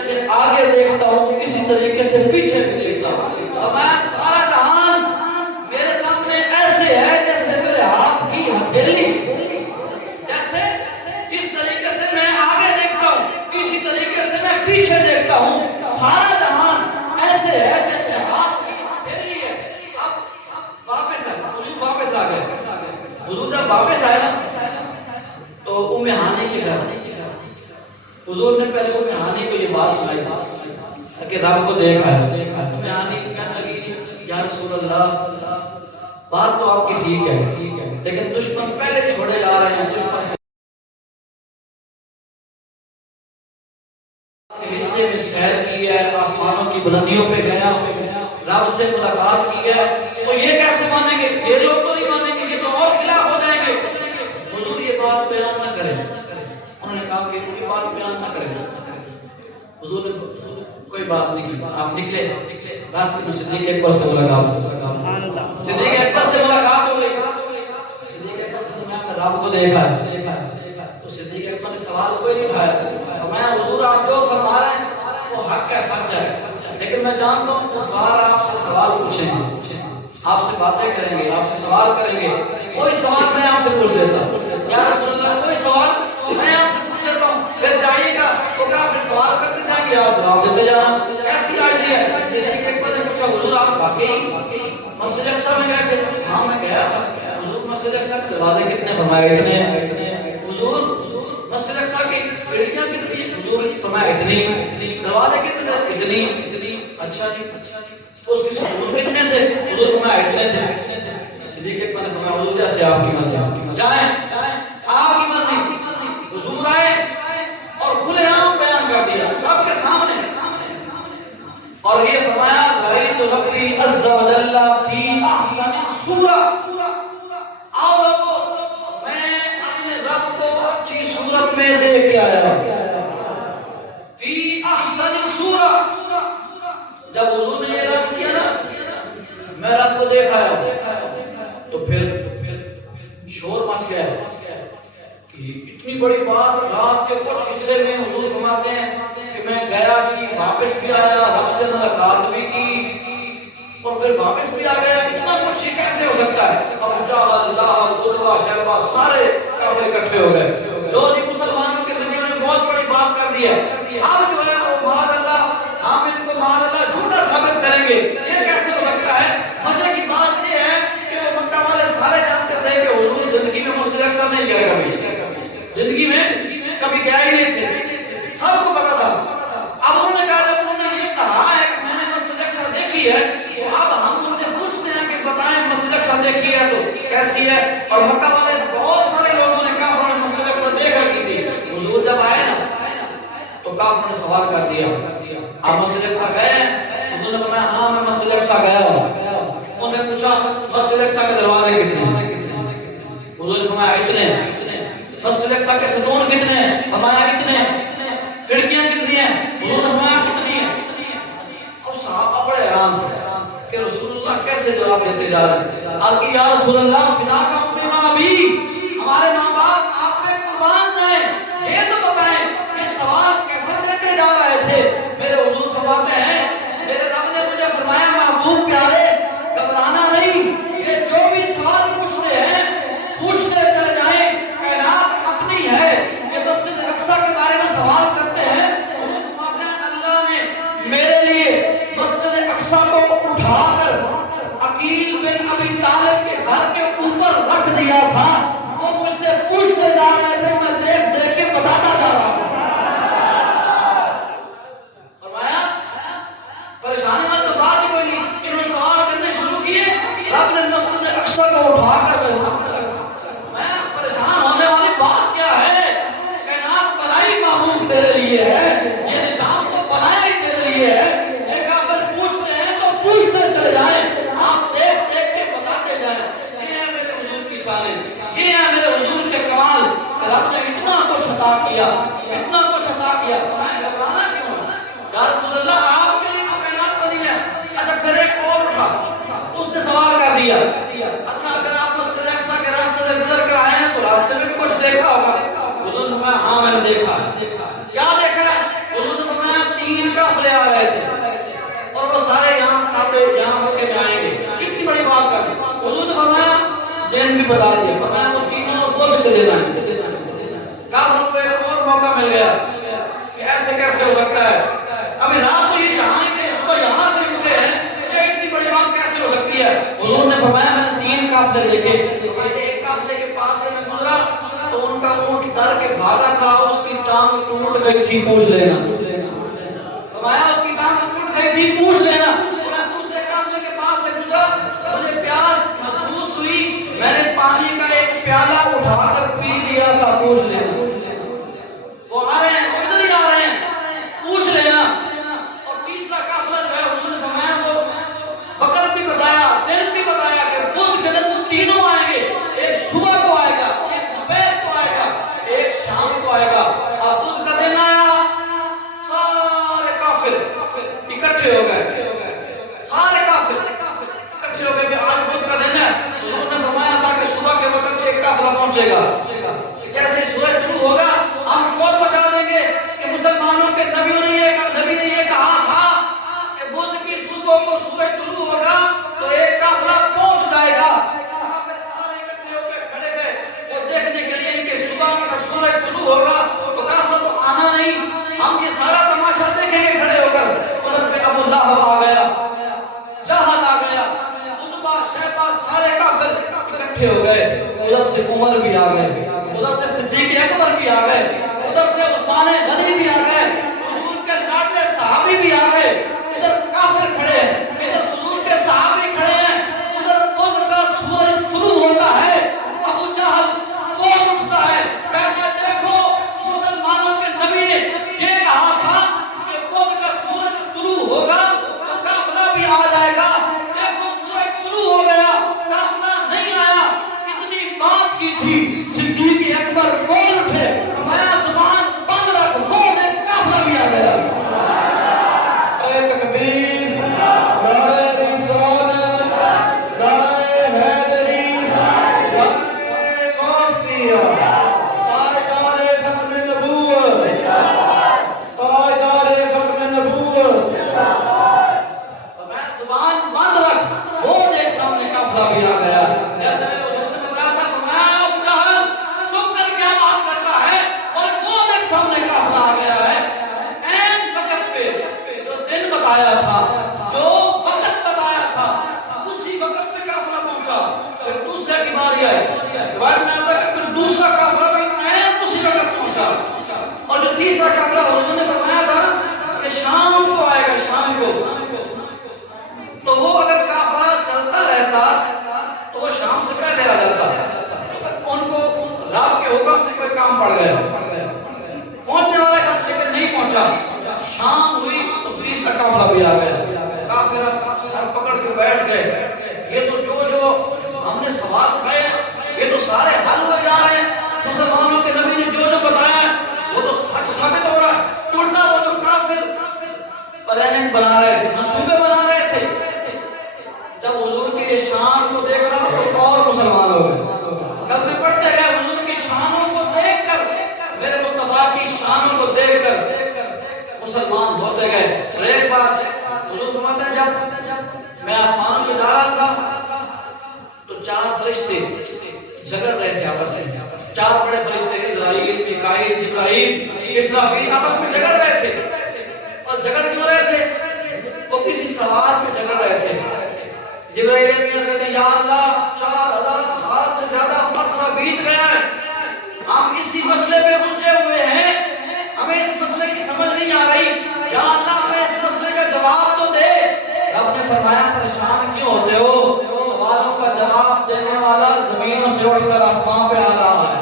جیسے آگے دیکھتا ہوں اسی طریقے سے پیچھے بھی دیکھتا ہوں، اور میں سارا جہان میرے سامنے ایسے ہے جیسے میرے ہاتھ کی ہتھیلی، جیسے جس طریقے سے میں آگے دیکھتا ہوں اسی طریقے سے میں پیچھے دیکھتا ہوں، سارا جہان ایسے ہے جیسے ہاتھ کی ہتھیلی ہے۔ اب واپس آ گئے، حضور جب واپس آئے نا تو ام ہانی کے گھر حضور نے پہلے ام ہانی کو یہ بات سنائی کہ رب کو دیکھا ہے۔ ام ہانی کہنے لگی یا رسول اللہ بات تو آپ کی ٹھیک ہے لیکن دشمن پہلے چھوڑے جا رہے ہیں، دشمن حصے میں سیر کی ہے، آسمانوں کی بلندیوں پہ گیا، رب سے ملاقات کی ہے، تو یہ کیسے مانیں گے؟ یہ لوگ تو نہیں مانیں گے، یہ تو اور خلاف ہو جائیں گے۔ حضور یہ بات بیان نہ کریں، انہوں نے کہا کہ یہ بات بیان نہ کریں۔ حضور نے کوئی بات نہیں کی، آپ نکلے، راستے میں صدیق اکبر سے ملاقات، صدیق اکبر سے ملاقات ہو گئی، صدیق اکبر سے میں نے رب کو دیکھا ہے، تو صدیق اکبر نے سوال کوئی نہیں اٹھایا، میں حضور آپ جو فرما رہے ہیں وہ حق ہے، سچ ہے، لیکن میں جانتا ہوں کفار آپ سے سوال پوچھیں گے، آپ سے باتیں کریں گے، آپ سے سوال کریں گے، کوئی سوال میں آپ سے پوچھ لیتا ہوں یا رسول اللہ، کوئی سوال میں آپ سے پوچھ لیتا ہوں، پھر جائیے گا وہ کافر سوال کرتے جائیں گے، آپ جواب دیتے جانا، کیسی آئی ہے؟ صدیق اکبر نے پوچھا حضور آپ واقعی مسجد اقصی میں گئے تھے؟ ہاں میں گیا تھا۔ حضور مسجد اقصی کے دروازے کتنے؟ فرمایا اتنے۔ حضور مسجد اقصی کی کھڑکیاں کتنی؟ حضور فرمایا اتنی۔ دروازے کتنے؟ اتنی۔ اچھا جی، اس کے ستون کتنے تھے؟ حضور فرمایا اتنے تھے۔ صدیق اکبر نے فرمایا حضور جیسے آپ کی مرضی، جائیں آپ کی مرضی۔ حضور آئے اور کھلے عام بیان کر دیا سب کے سامنے، اور یہ فرمایا رأیت ربی عز وجل فی احسن صورہ، آؤ لوگو میں اپنے رب کو اچھی صورت میں دیکھ کے آیا، فی احسن صورہ۔ جب حضور نے اعلان کیا نا میں رب کو دیکھا ہے تو پھر شور مچ گیا کہ اتنی بڑی بات، رات کے کچھ حصے میں حضور فرماتے ہیں کہ میں گیا بھی، واپس بھی آیا، رب سے ملاقات بھی کی اور پھر واپس بھی آ گیا، اتنا کچھ یہ کیسے ہو سکتا ہے؟ ابو جہل، اللہ، عتبہ، شیبہ سارے کافر اکٹھے ہو گئے، لو جی مسلمانوں کے دنیا نے بہت بڑی بات کر دی ہے، اب جو ہے وہ معاذ اللہ ہم ان کو معاذ اللہ جھوٹا ثابت کریں گے، یہ کیسے ہو سکتا ہے؟ مزے کی بات یہ ہے کہ وہ مکہ والے سارے جانتے تھے کہ حضور زندگی میں مسجد اقصی نہیں گئے، کبھی زندگی میں کبھی گیا ہی نہیں تھے، سب کو پتا تھا۔ اب انہوں نے کہا جب انہوں نے یہ کہا ہے کہ میں نے مسجد اقصی دیکھی ہے، تو اب ہم ان سے پوچھتے ہیں کہ بتائیں مسجد اقصی دیکھی ہے تو کیسی ہے؟ اور مکہ والے بہت سارے لوگوں نے کافروں نے مسجد اقصی دیکھ رکھی تھی، حضور جب آئے نا تو کافروں نے سوال کر دیا آپ مسجد اقصی گئے ہیں؟ انہوں نے فرمایا ہاں میں مسجد اقصی گیا ہوں۔ انہوں نے پوچھا مسجد اقصی کے دروازے کتنے ہیں؟ حضور نے فرمایا اتنے۔ مسجد اقصی کے ستون کتنے ہیں؟ فرمایا اتنے۔ کھڑکیاں کتنی ہیں؟ حضور نے فرمایا کتنی ہیں۔ اب صحابہ بڑے حیران تھے کہ رسول اللہ کیسے جواب دیتے جا رہے ہیں۔ آپ کی یا رسول اللہ فدا کا امنا بھی، ہمارے ماں باپ آپ پہ قربان جائیں، یہ تو بتائیں کہ سوال کیسے دیتے جا رہے تھے؟ میرے حضور فرماتے ہیں میرے رب نے مجھے فرمایا محبوب پیارے گھبرانا نہیں، یہ جو بھی سوال پوچھتے ہیں پوچھتے چلے جائیں، کائنات اپنی ہے، یہ مسجد اقصی کے بارے میں سوال کرتے ہیں، حضور فرماتے ہیں اللہ نے میرے لیے مسجد اقصی کو اٹھا کر عقیل بن ابی طالب کے گھر کے اوپر رکھ دیا تھا، وہ مجھ سے پوچھتے جا رہے تھے، میں دیکھ دیکھ کے بتاتا جا رہا ہوں۔ فرمایا پریشانی والی تو بات ہی کوئی نہیں، انہوں نے سوال کرنے شروع کیے، رب نے مسجد اقصی کو اٹھا کر میرے سامنے رکھا۔ میں پریشان ہونے والی بات کیا ہے؟ کائنات بنائی محبوب تیرے لیے ہے، یہ نظام تو بنایا ہی تیرے لیے ہے، یہ کافر پوچھتے ہیں تو پوچھتے چلے جائیں، آپ دیکھ دیکھ کے بتاتے جائیں۔ یہ ہے میرے حضور کی شان، یہ ہے میرے حضور کے کمال، رب نے اتنا کچھ عطا کیا، لے آ رہے تھے اور وہ سارے یہاں کافلے یہاں مکے میں آئیں گے. کتنی بڑی بات کر دی. حضور نے فرمایا دین بھی بتا دیا. فرمایا وہ تینوں وہ بھی دینا ہے. کافروں کو ایک اور موقع مل گیا کہ ایسے کیسے ہو سکتا ہے, ابھی رات کو یہ یہاں تھے, صبح یہاں سے اٹھے ہیں, یہ اتنی بڑی بات کیسے ہو سکتی ہے. حضور نے فرمایا میں نے 3 قافلے دیکھے. ایک قافلے کے پاس سے میں گزرا تو ان کا اونٹ ڈر کے بھاگا تھا, اس کی ٹانگ ٹوٹ گئی تھی, پوچھ لینا. فرمایا اس کی ٹانگ ٹوٹ گئی تھی, پوچھ لینا. میں دوسرے قافلے کے پاس سے گزرا, مجھے پیاس محسوس ہوئی, میں نے پانی کا ایک پیالہ اٹھا کر پی لیا تھا, پوچھ لینا. وہ آ رہے ہیں, ادھر ہی آ رہے ہیں, پوچھ لینا. اور تیسرا قافلہ جو ہے حضور نے فرمایا وہ وقت بھی بتایا, دن بھی بتایا کہ بدھ کے دن تینوں آئیں گے. ایک صبح کو آئے گا, ایک دوپہر کو آئے گا, ایک شام کو آئے گا. اب بدھ کا دن آیا, سارے کافر اکٹھے ہو گئے, سارے کافر اکٹھے ہو گئے کہ آج بدھ کا دن ہے. حضور نے فرمایا تھا کہ صبح کے وقت ایک قافلہ پہنچے گا. جیسے سورج شروع ہوگا ہم شور مچا دیں گے کہ مسلمانوں کے نبی نے یہ کہا تھا کہ بدھ کی صبح کو سورج طلوع ہوگا تو ایک قافلہ پہنچ جائے گا. وہاں پہ سارے اکٹھے ہو کے کھڑے گئے وہ دیکھنے کے لیے کہ صبح کا سورج طلوع ہوگا تو قافلہ تو آنا نہیں, ہم یہ سارا تماشا دیکھیں گے کھڑے ہو کر. ادھر پہ ابو لہب آ گیا, جہل آ گیا, عتبہ شیبہ سارے کافر اکٹھے ہو گئے. ادھر سے عمر بھی آ گئے, ادھر سے صدیق اکبر بھی آ گئے, ادھر سے عثمان غنی بھی آ گئے, حضور کے لاڈلے صحابی بھی آ گئے. ادھر کافر کھڑے ہیں, ادھر حضور کے صحابی کھڑے ہیں, ادھر بدھ کا سورج طلوع ہوتا ہے. ابو جہل بہت اٹھتا ہے, کہتا ہے دیکھو مسلمانوں کے نبی نے یہ کہا تھا کہ بدھ کا سورج طلوع ہوگا تو قافلہ بھی آ جائے گا. دیکھو سورج طلوع ہو گیا, قافلہ نہیں آیا. اتنی بات کی تھی, صدیق اکبر بول اٹھے, فرمایا زبان بند رکھ, بول دے, قافلہ بھی آ گیا. نعرہ تکبیر, نعرہ رسالت, نعرہ حیدری, نعرہ غوثیہ, تاجدار ختم نبوت, تاجدار ختم نبوت. فرمایا زبان بند رکھ, بول دے, سامنے قافلہ بھی آ گیا. جیسے میں حضور نے بتایا تھا, فرمایا ابو جہل چپ کر کیا بات کرتا ہے, اور بول دے سامنے قافلہ آ گیا ہے. این وقت پہ جو دن بتایا تھا, جو وقت بتایا تھا, اسی وقت پہ قافلہ پہنچا. پھر دوسرے کی باری آئی, روایت میں آتا ہے کہ پھر دوسرا قافلہ بھی این اسی وقت پہنچا. اور جو تیسرا قافلہ حضور نے فرمایا تھا کہ شام کو آئے گا, شام کو, تو وہ اگر قافلہ چلتا رہتا تو وہ شام سے پہلے آ جاتا. ان کو رات کے حکم سے کوئی کام پڑ گیا, پہنچنے والا تھا لیکن نہیں پہنچا. شام ہوئی تو تیسرا قافلہ بھی آ گیا. کافر سر پکڑ کے بیٹھ گئے, یہ تو جو ہم نے سوال کھائے یہ تو سارے حل ہو جا رہے ہیں. مسلمانوں کے نبی نے جو بتایا وہ تو سچ ثابت ہو رہا ہے. الٹا وہ جو کافر پلاننگ بنا رہے تھے, منصوبے بنا رہے تھے, جب حضور کی شان کو دیکھا تو اور مسلمان ہو گئے. کل میں پڑھتے گئے حضور کی شانوں کو دیکھ کر, میرے مصطفیٰ کی شانوں کو دیکھ کر مسلمان ہوتے گئے. اور ایک بات حضور فرماتے ہیں, جب میں آسمانوں میں جا رہا تھا تو 4 فرشتے جھگڑ رہے تھے آپس میں. 4 بڑے فرشتے, اسرائیل, میکائیل, جبرائیل, اسرافیل, آپس میں جھگڑ رہے تھے. اور جھگڑ کیوں رہے تھے؟ وہ کسی سوال سے جھگڑ رہے تھے. جبرائیل امین کہتے ہیں, یا اللہ 4000 سال سے زیادہ عرصہ بیت گیا ہے, ہم اسی مسئلے پہ الجھے ہوئے ہیں, ہمیں اس مسئلے کی سمجھ نہیں آ رہی, یا اللہ ہمیں اس مسئلے کا جواب تو دے. رب نے فرمایا پریشان کیوں ہوتے ہو, سوالوں کا جواب دینے والا زمینوں سے اٹھ کر آسمان پہ آ رہا ہے.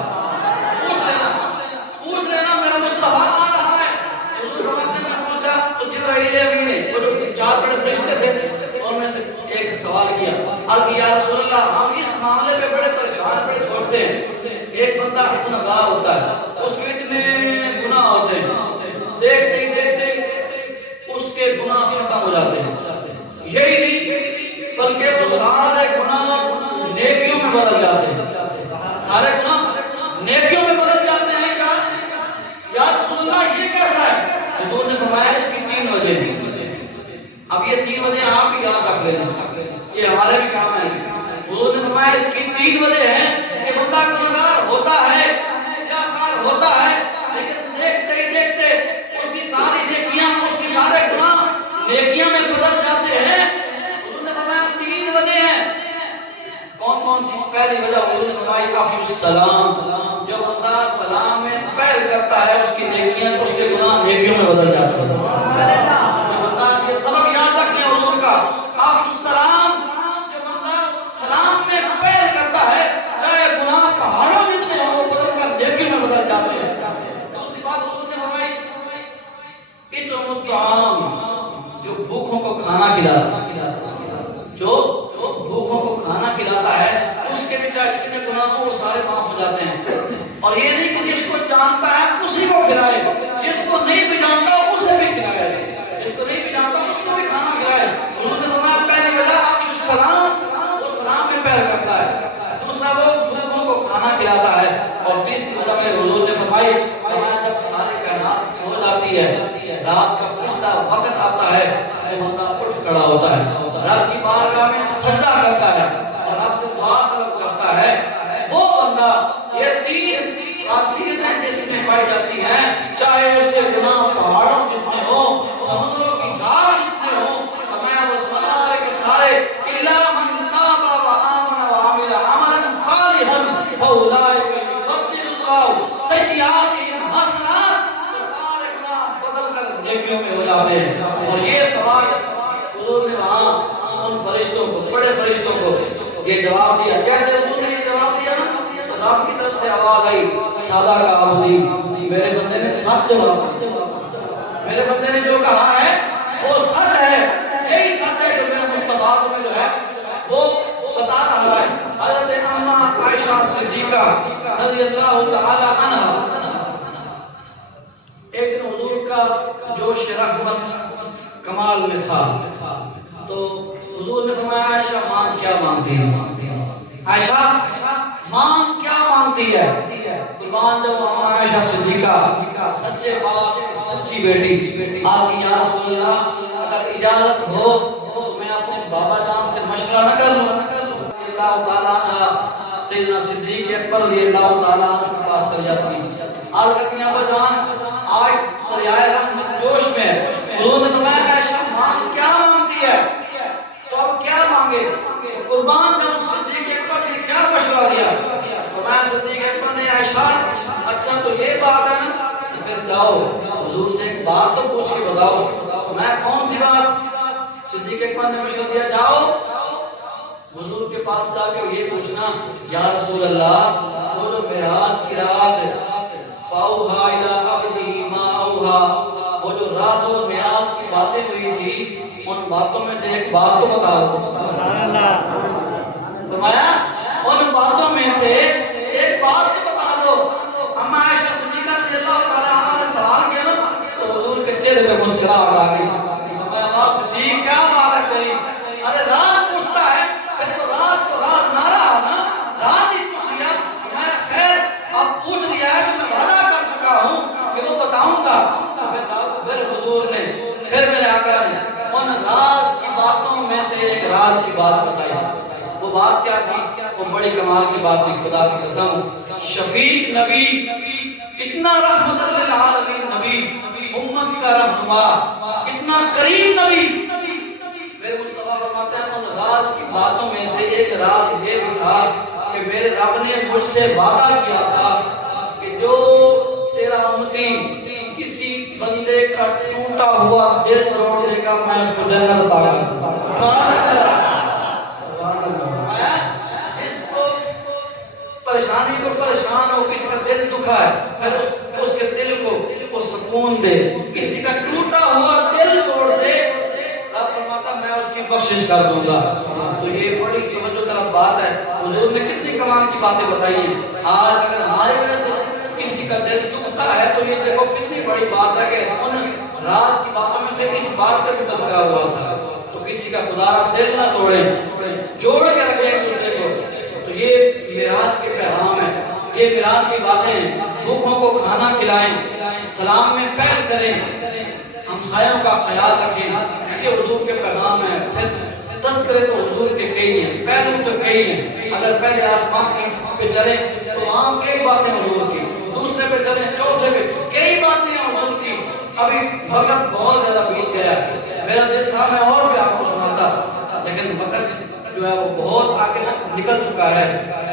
پوچھ لینا میرا مصطفیٰ آ رہا ہے. حضور فرماتے میں پہنچا تو جبرائیل امین, وہ جو 4 بڑے فرشتے تھے, اور میں سے ایک سوال کیا, عرض یا رسول اللہ ہم اس معاملے پہ بڑے پریشان, بڑے سوچتے ہیں. ایک بندہ اتنا گناہ ہوتا ہے, اس کے اتنے گناہ ہوتے ہیں, دیکھتے ہی دیکھتے اس کے گناہ ختم ہو جاتے ہیں. یہی نہیں بلکہ وہ سارے گناہ نیکیوں میں بدل جاتے ہیں, سارے گناہ نیکیوں میں بدل جاتے ہیں. یا رسول اللہ یہ کیسا ہے؟ حضور نے فرمایا اس کی 3 وجہ ہیں. اب یہ 3 وجہ آپ بھی یاد رکھ لینا، یہ ہمارے بھی کام ہے۔ حضور نے فرمایا اس کی 3 وجہ ہیں کہ بندہ گنہگار ہوتا ہے، سیاہکار ہوتا ہے، لیکن دیکھتے ہی دیکھتے اس کی ساری نیکیاں، اس کی سارے گناہ نیکیاں میں بدل جاتے ہیں۔ حضور نے فرمایا 3 وجہ ہیں۔ کون کون سی؟ پہلی وجہ حضور نے فرمایا افشوا السلام، جو بندہ سلام میں پہل کرتا ہے اس کی نیکیاں، اس کے گناہ نیکیوں میں بدل جاتے ہیں۔ جو بندہ یہ سبق یاد رکھیں حضور کا، افشوا السلام، جو بندہ سلام میں پہل کرتا ہے چاہے گناہ پہاڑوں جتنے ہوں وہ بدل کر نیکیوں میں بدل جاتے ہیں۔ دوسری بات حضور نے فرمائی اطعموا الطعام، جو بھوکوں کو کھانا کھلاتا ہے، جو بھوکوں کو کھانا کھلاتا ہے اس کے بھی چاہے کتنے گناہ ہوں وہ سارے معاف ہو جاتے ہیں۔ اور یہ نہیں کہ جس کو جانتا ہے اسی کو کھلائے، جس کو نہیں بھی جانتا اسے بھی کھلائے، جس کو نہیں بھی جانتا اس کو بھی کھانا کھلائے۔ انہوں نے فرمایا پہلی وجہ افشوا السلام، وہ سلام میں پہل کرتا ہے، دوسرا وہ بھوکوں کو کھانا کھلاتا ہے، اور تیسری وجہ میں حضور نے فرمائی جب سارے کائنات سو جاتی ہے، رات کا پچھلا وقت آتا ہے تو بندہ اٹھ کھڑا ہوتا ہے، رب کی بارگاہ میں سجدہ کرتا ہے اور رب سے دعا طلب کرتا ہے، وہ بندہ یہ 3 خاصیتیں جس میں پائی جاتی ہیں، چاہے اس کے گناہ پہاڑوں جتنے ہوں، سمندروں کی جھاگ جتنے ہوں، ہمیں وہ سارے کے سارے الا من تاب وآمن وعمل عملا صالحا فاولئک یبدل اللہ سیئاتہم حسنات، سارے گناہ بدل کر نیکیوں میں ہو جاتے ہیں۔ اور یہ سوال حضور نے وہاں ان فرشتوں کو، بڑے فرشتوں کو یہ جواب دیا، جیسے حضور نے یہ جواب دیا نا تو رب کی طرف سے آواز آئی سادہ کا عبدی، میرے بندے نے سچ جواب دیا، میرے بندے نے جو کہا ہے وہ سچ ہے، یہی سچ ہے جو میرے مصطفیٰ تمہیں جو ہے وہ بتا رہا ہے۔ حضرت اماں عائشہ صدیقہ رضی اللہ تعالی عنہا، ایک دن حضور کا جوش رحمت کمال میں تھا تو حضور نے فرمایا عائشہ ماں کیا مانگتی ہے؟ عائشہ ماں کیا مانگتی ہے؟ قربان جب ماں عائشہ صدیقہ سچے باپ سچی بیٹی آپ کی یا رسول اللہ اگر اجازت ہو تو میں اپنے بابا جان سے مشورہ نہ کر لوں؟ اللہ تعالیٰ عنہ سیدنا صدیق اکبر رضی اللہ تعالیٰ عنہ کے پاس چل جاتی آج کہتی ہیں ابا جان آج دریائے رحمت جوش میں حضور نے فرمایا عائشہ ماں کیا مانگتی ہے؟ تو اب کیا مانگے؟ قربان جب صدیق اکبر نے کیا مشورہ دیا؟ فرمایا صدیق اکبر نے عائشہ اچھا تو یہ بات ہے نا پھر جاؤ حضور سے ایک بات تو پوچھ کے بتاؤ۔ میں کون سی بات؟ صدیق اکبر نے مشورہ دیا جاؤ حضور کے پاس جا کے یہ پوچھنا یا رسول اللہ وہ جو معراج کی رات فاوہا الی عبدی ما اوہا، وہ جو راز و نیاز کی باتیں ہوئی تھی ان باتوں میں سے ایک بات تو بتا دو۔ فرمایا ان باتوں میں سے ایک بات تو بتا دو۔ اما عائشہ صدیقہ رضی اللہ تعالی عنہا نے سوال کیا نا تو حضور کے چہرے پہ مسکراہٹ آ گئی۔ فرمایا صدیق کیا بات ہے تیری؟ ارے راز پوچھتا ہے پھر تو راز نہ رہا نا، راز ہی پوچھ لیا۔ میں خیر اب پوچھ لیا ہے کہ میں وعدہ کر چکا ہوں کہ وہ بتاؤں گا۔ پھر حضور نے پھر میرے آقا نے ان راز کی باتوں میں سے ایک راز کی بات بتائی۔ وہ بات کیا تھی؟ وہ بڑی کمال کی بات تھی، خدا کی قسم شفیق نبی، اتنا رحمت للعالمین نبی، امت کا رہنما، اتنا کریم نبی، میرے مصطفیٰ فرماتے ہیں ان راز کی باتوں میں سے ایک راز یہ بھی تھا کہ میرے رب نے مجھ سے وعدہ کیا تھا کہ جو تیرا امتی کسی بندے کا ٹوٹا ہوا دل جوڑ دے گا میں اس کو جنت عطا کروں گا۔ جس کو پریشانی کو پریشان ہو، کسی کا دل دکھا ہے پھر اس کے دل کو وہ سکون دے، کسی کا ٹوٹا ہوا دل جوڑ دے رب فرماتا میں اس کی بخشش کر دوں گا۔ تو یہ بڑی توجہ طلب بات ہے، حضور نے کتنی کمال کی باتیں بتائی ہیں۔ آج اگر ہمارے وجہ سے کسی کا دل دکھتا ہے تو یہ دیکھو کتنی بڑی بات ہے کہ ان راز کی باتوں میں سے اس بات کا بھی تذکرہ ہوا تھا۔ تو کسی کا خدا دل نہ توڑے، جوڑ کے رکھے ایک دوسرے کو۔ تو یہ معراج کے پیغام ہے، یہ معراج کی باتیں ہیں۔ بھوکوں کو کھانا کھلائیں، سلام میں پہل کریں، ہمسایوں کا خیال رکھیں. یہ حضور کے پیغام ہے. پھر تذکرے تو حضور کے کئی ہیں, پہلو تو کئی ہیں. اگر پہلے آسمان کی پہ چلیں تو وہاں کئی باتیں حضور کی, دوسرے پہ چلیں چوتھے پہ کئی باتیں حضور کی. ابھی وقت بہت زیادہ بیت گیا, میرا دل تھا میں اور بھی آپ کو سناتا, لیکن وقت جو ہے وہ بہت آگے نکل چکا ہے.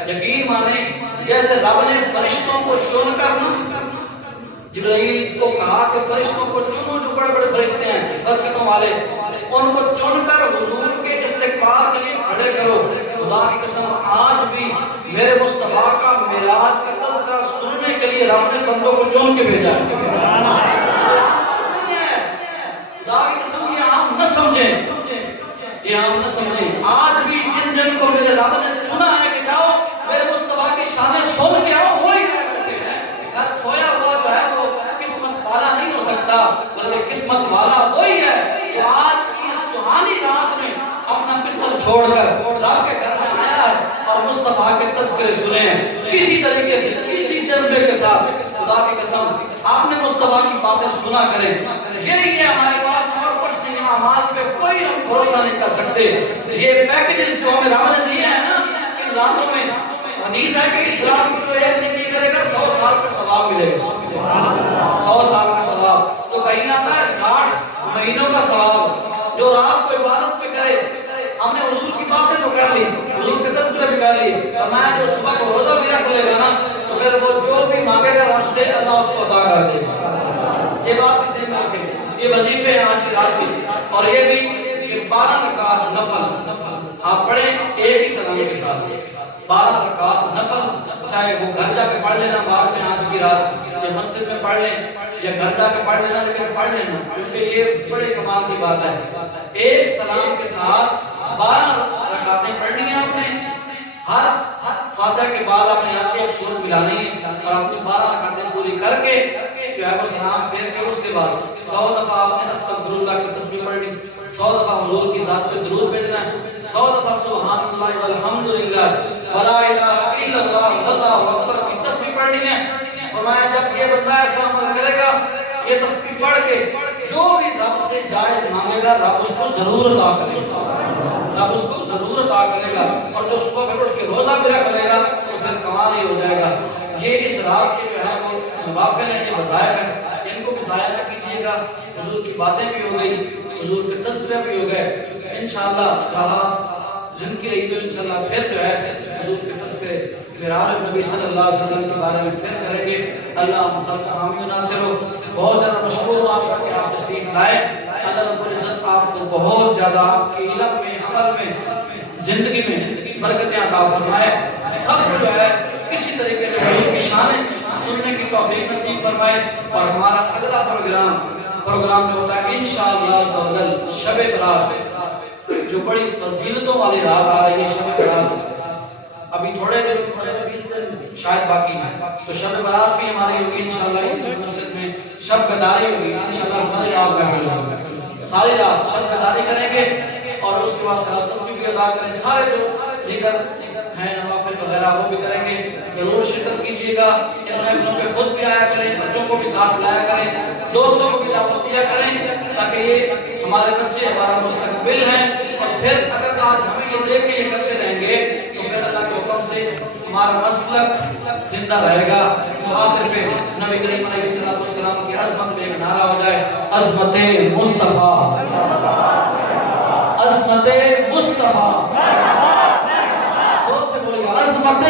یقین مانیں جیسے رب نے فرشتوں کو چن کر جبرائیل کو کہا کہ فرشتوں کو چنو, جو بڑے بڑے فرشتے ہیں برکتوں والے, ان کو چن کر حضور کے استقبال کے لیے کھڑے کرو. خدا کی قسم آج بھی میرے مصطفیٰ کا معراج کا تذکرہ سننے کے لیے رب نے بندوں کو چن کے بھیجا. خدا کی قسم یہ عام نہ سمجھیں, یہ عام نہ سمجھیں. آج بھی جن جن کو میرے رب نے چنا ہے کہ جاؤ میرے مصطفیٰ کی شانیں سن کے آؤ, وہی بیٹھے ہیں. سویا ہوا جو ہے وہ قسمت والا نہیں ہو سکتا, بلکہ قسمت والا وہی ہے جو آج کی سہانی رات میں اپنا بستر چھوڑ کر رب کے گھر میں آیا ہے اور مصطفیٰ کے تذکرے سنے ہیں کسی طریقے سے, کسی جذبے کے ساتھ. خدا کی قسم آپ نے مصطفیٰ کی باتیں سنا کریں. یہی ہے ہمارے پاس, اور کچھ نہیں. اعمال پہ کوئی ہم بھروسہ نہیں کر سکتے. یہ پیکیجز جو ہمیں رب نے دیے ہیں نا ان راتوں میں, حدیث ہے کہ اس رات کو جو ایک نیکی کرے گا 100 سال کا ثواب ملے گا. 100 سال کا ثواب تو کہیں آتا ہے 60 مہینوں کا ثواب. جو رات کو عبادت پہ کرے, ہم نے حضور کی باتیں تو کر لی, حضور کے تذکرے بھی کر لیے, اور میں جو صبح کو روزہ بھی رکھ لے گا نا تو پھر وہ جو بھی مانگے گا رب سے اللہ اس کو عطا کر دے گا. یہ بات بھی سیم رکھے, یہ وظیفے ہیں آج کی رات کی. اور یہ بھی 12 رکعت نفل آپ پڑھیں ایک ہی سلام کے ساتھ. 12 رکعت نفل, چاہے وہ گھر جا کے پڑھ لینا بعد میں آج کی رات, یا مسجد میں پڑھ لیں یا گھر جا کے پڑھ لینا, لیکن پڑھ لینا کیونکہ یہ بڑے کمال کی بات ہے. ایک سلام کے ساتھ 12 رکعتیں پڑھنی ہیں آپ نے. ہر فاتحہ کے بعد آپ نے یہاں کی ایک سورت ملانی ہے اور اپنی 12 رکعتیں پوری کر کے جو ہے وہ سلام پھیر کے اس کے بعد 100 دفعہ آپ نے استغفر اللہ کی تسبیح پڑھنی, 100 دفعہ حضور کی ذات پہ درود بھیجنا ہے, 100 دفعہ سبحان اللہ والحمدللہ ولا الہ الا اللہ واللہ اکبر کی تسبیح پڑھنی ہے. فرمایا جب یہ بندہ ایسا عمل کرے گا, یہ تسبیح پڑھ کے جو بھی رب سے جائز مانگے گا رب اس کو ضرور عطا کرے گا, رب اس کو ضرور عطا کرے گا. اور جو اس کو پھر اٹھ کے روزہ بھی رکھ لے گا تو پھر کمال ہی ہو جائے گا. یہ اس رات کے جو ہے وہ نوافل ہیں, یہ وظائف ہیں, ان کو بھی ضائع نہ کیجیے گا. حضور کی باتیں بھی ہو گئی, حضور کے تذکرے بھی ہو گئے. انشاءاللہ رہا زندگی رہی تو انشاءاللہ پھر جو ہے حضور کے تذکرے معراج نبی صلی اللہ علیہ وسلم کے بارے میں پھر کریں گے. اللہ ہم سب کا حامی ناصر ہو. بہت زیادہ مشکور ہوں آپ کا کہ آپ تشریف لائے. اللہ رب العزت آپ کو بہت زیادہ آپ کے علم میں, عمل میں, زندگی میں برکتیں عطا فرمائے. سب کو جو ہے کسی طریقے سے حضور کی شانیں سننے کی توفیق نصیب فرمائے. اور ہمارا اگلا پروگرام جو ہوتا ہے انشاءاللہ شب برات, جو بڑی فضیلتوں والی رات آ رہی ہے شب برات, ابھی تھوڑے دن 20 دن شاید باقی ہیں, تو شب برات بھی ہماری ہوگی انشاءاللہ. اس مسجد میں شب بیداری ہوگی انشاءاللہ. ساری رات کا ساری رات شب بیداری کریں گے اور اس کے بعد صلاۃ تسبیح بھی ادا کریں. سارے جو دیگر ہیں نوافل وغیرہ وہ بھی کریں گے. ضرور شرکت کیجیے گا. ان محفلوں پہ خود بھی آیا کریں, بچوں کو بھی ساتھ لایا کریں, دوستوں کو بھی دعوت دیا کریں, تاکہ یہ ہمارے بچے ہمارا مستقبل ہیں. اور پھر اگر آج ہمیں یہ دیکھ کے یہ کرتے رہیں گے تو پھر اللہ کے حکم سے ہمارا مسلک زندہ رہے گا. تو آخر پہ نبی کریم علیہ الصلوۃ والسلام کی عظمت میں ایک نعرہ ہو جائے, عظمت مصطفیٰ, عظمت مصطفیٰ. عظمت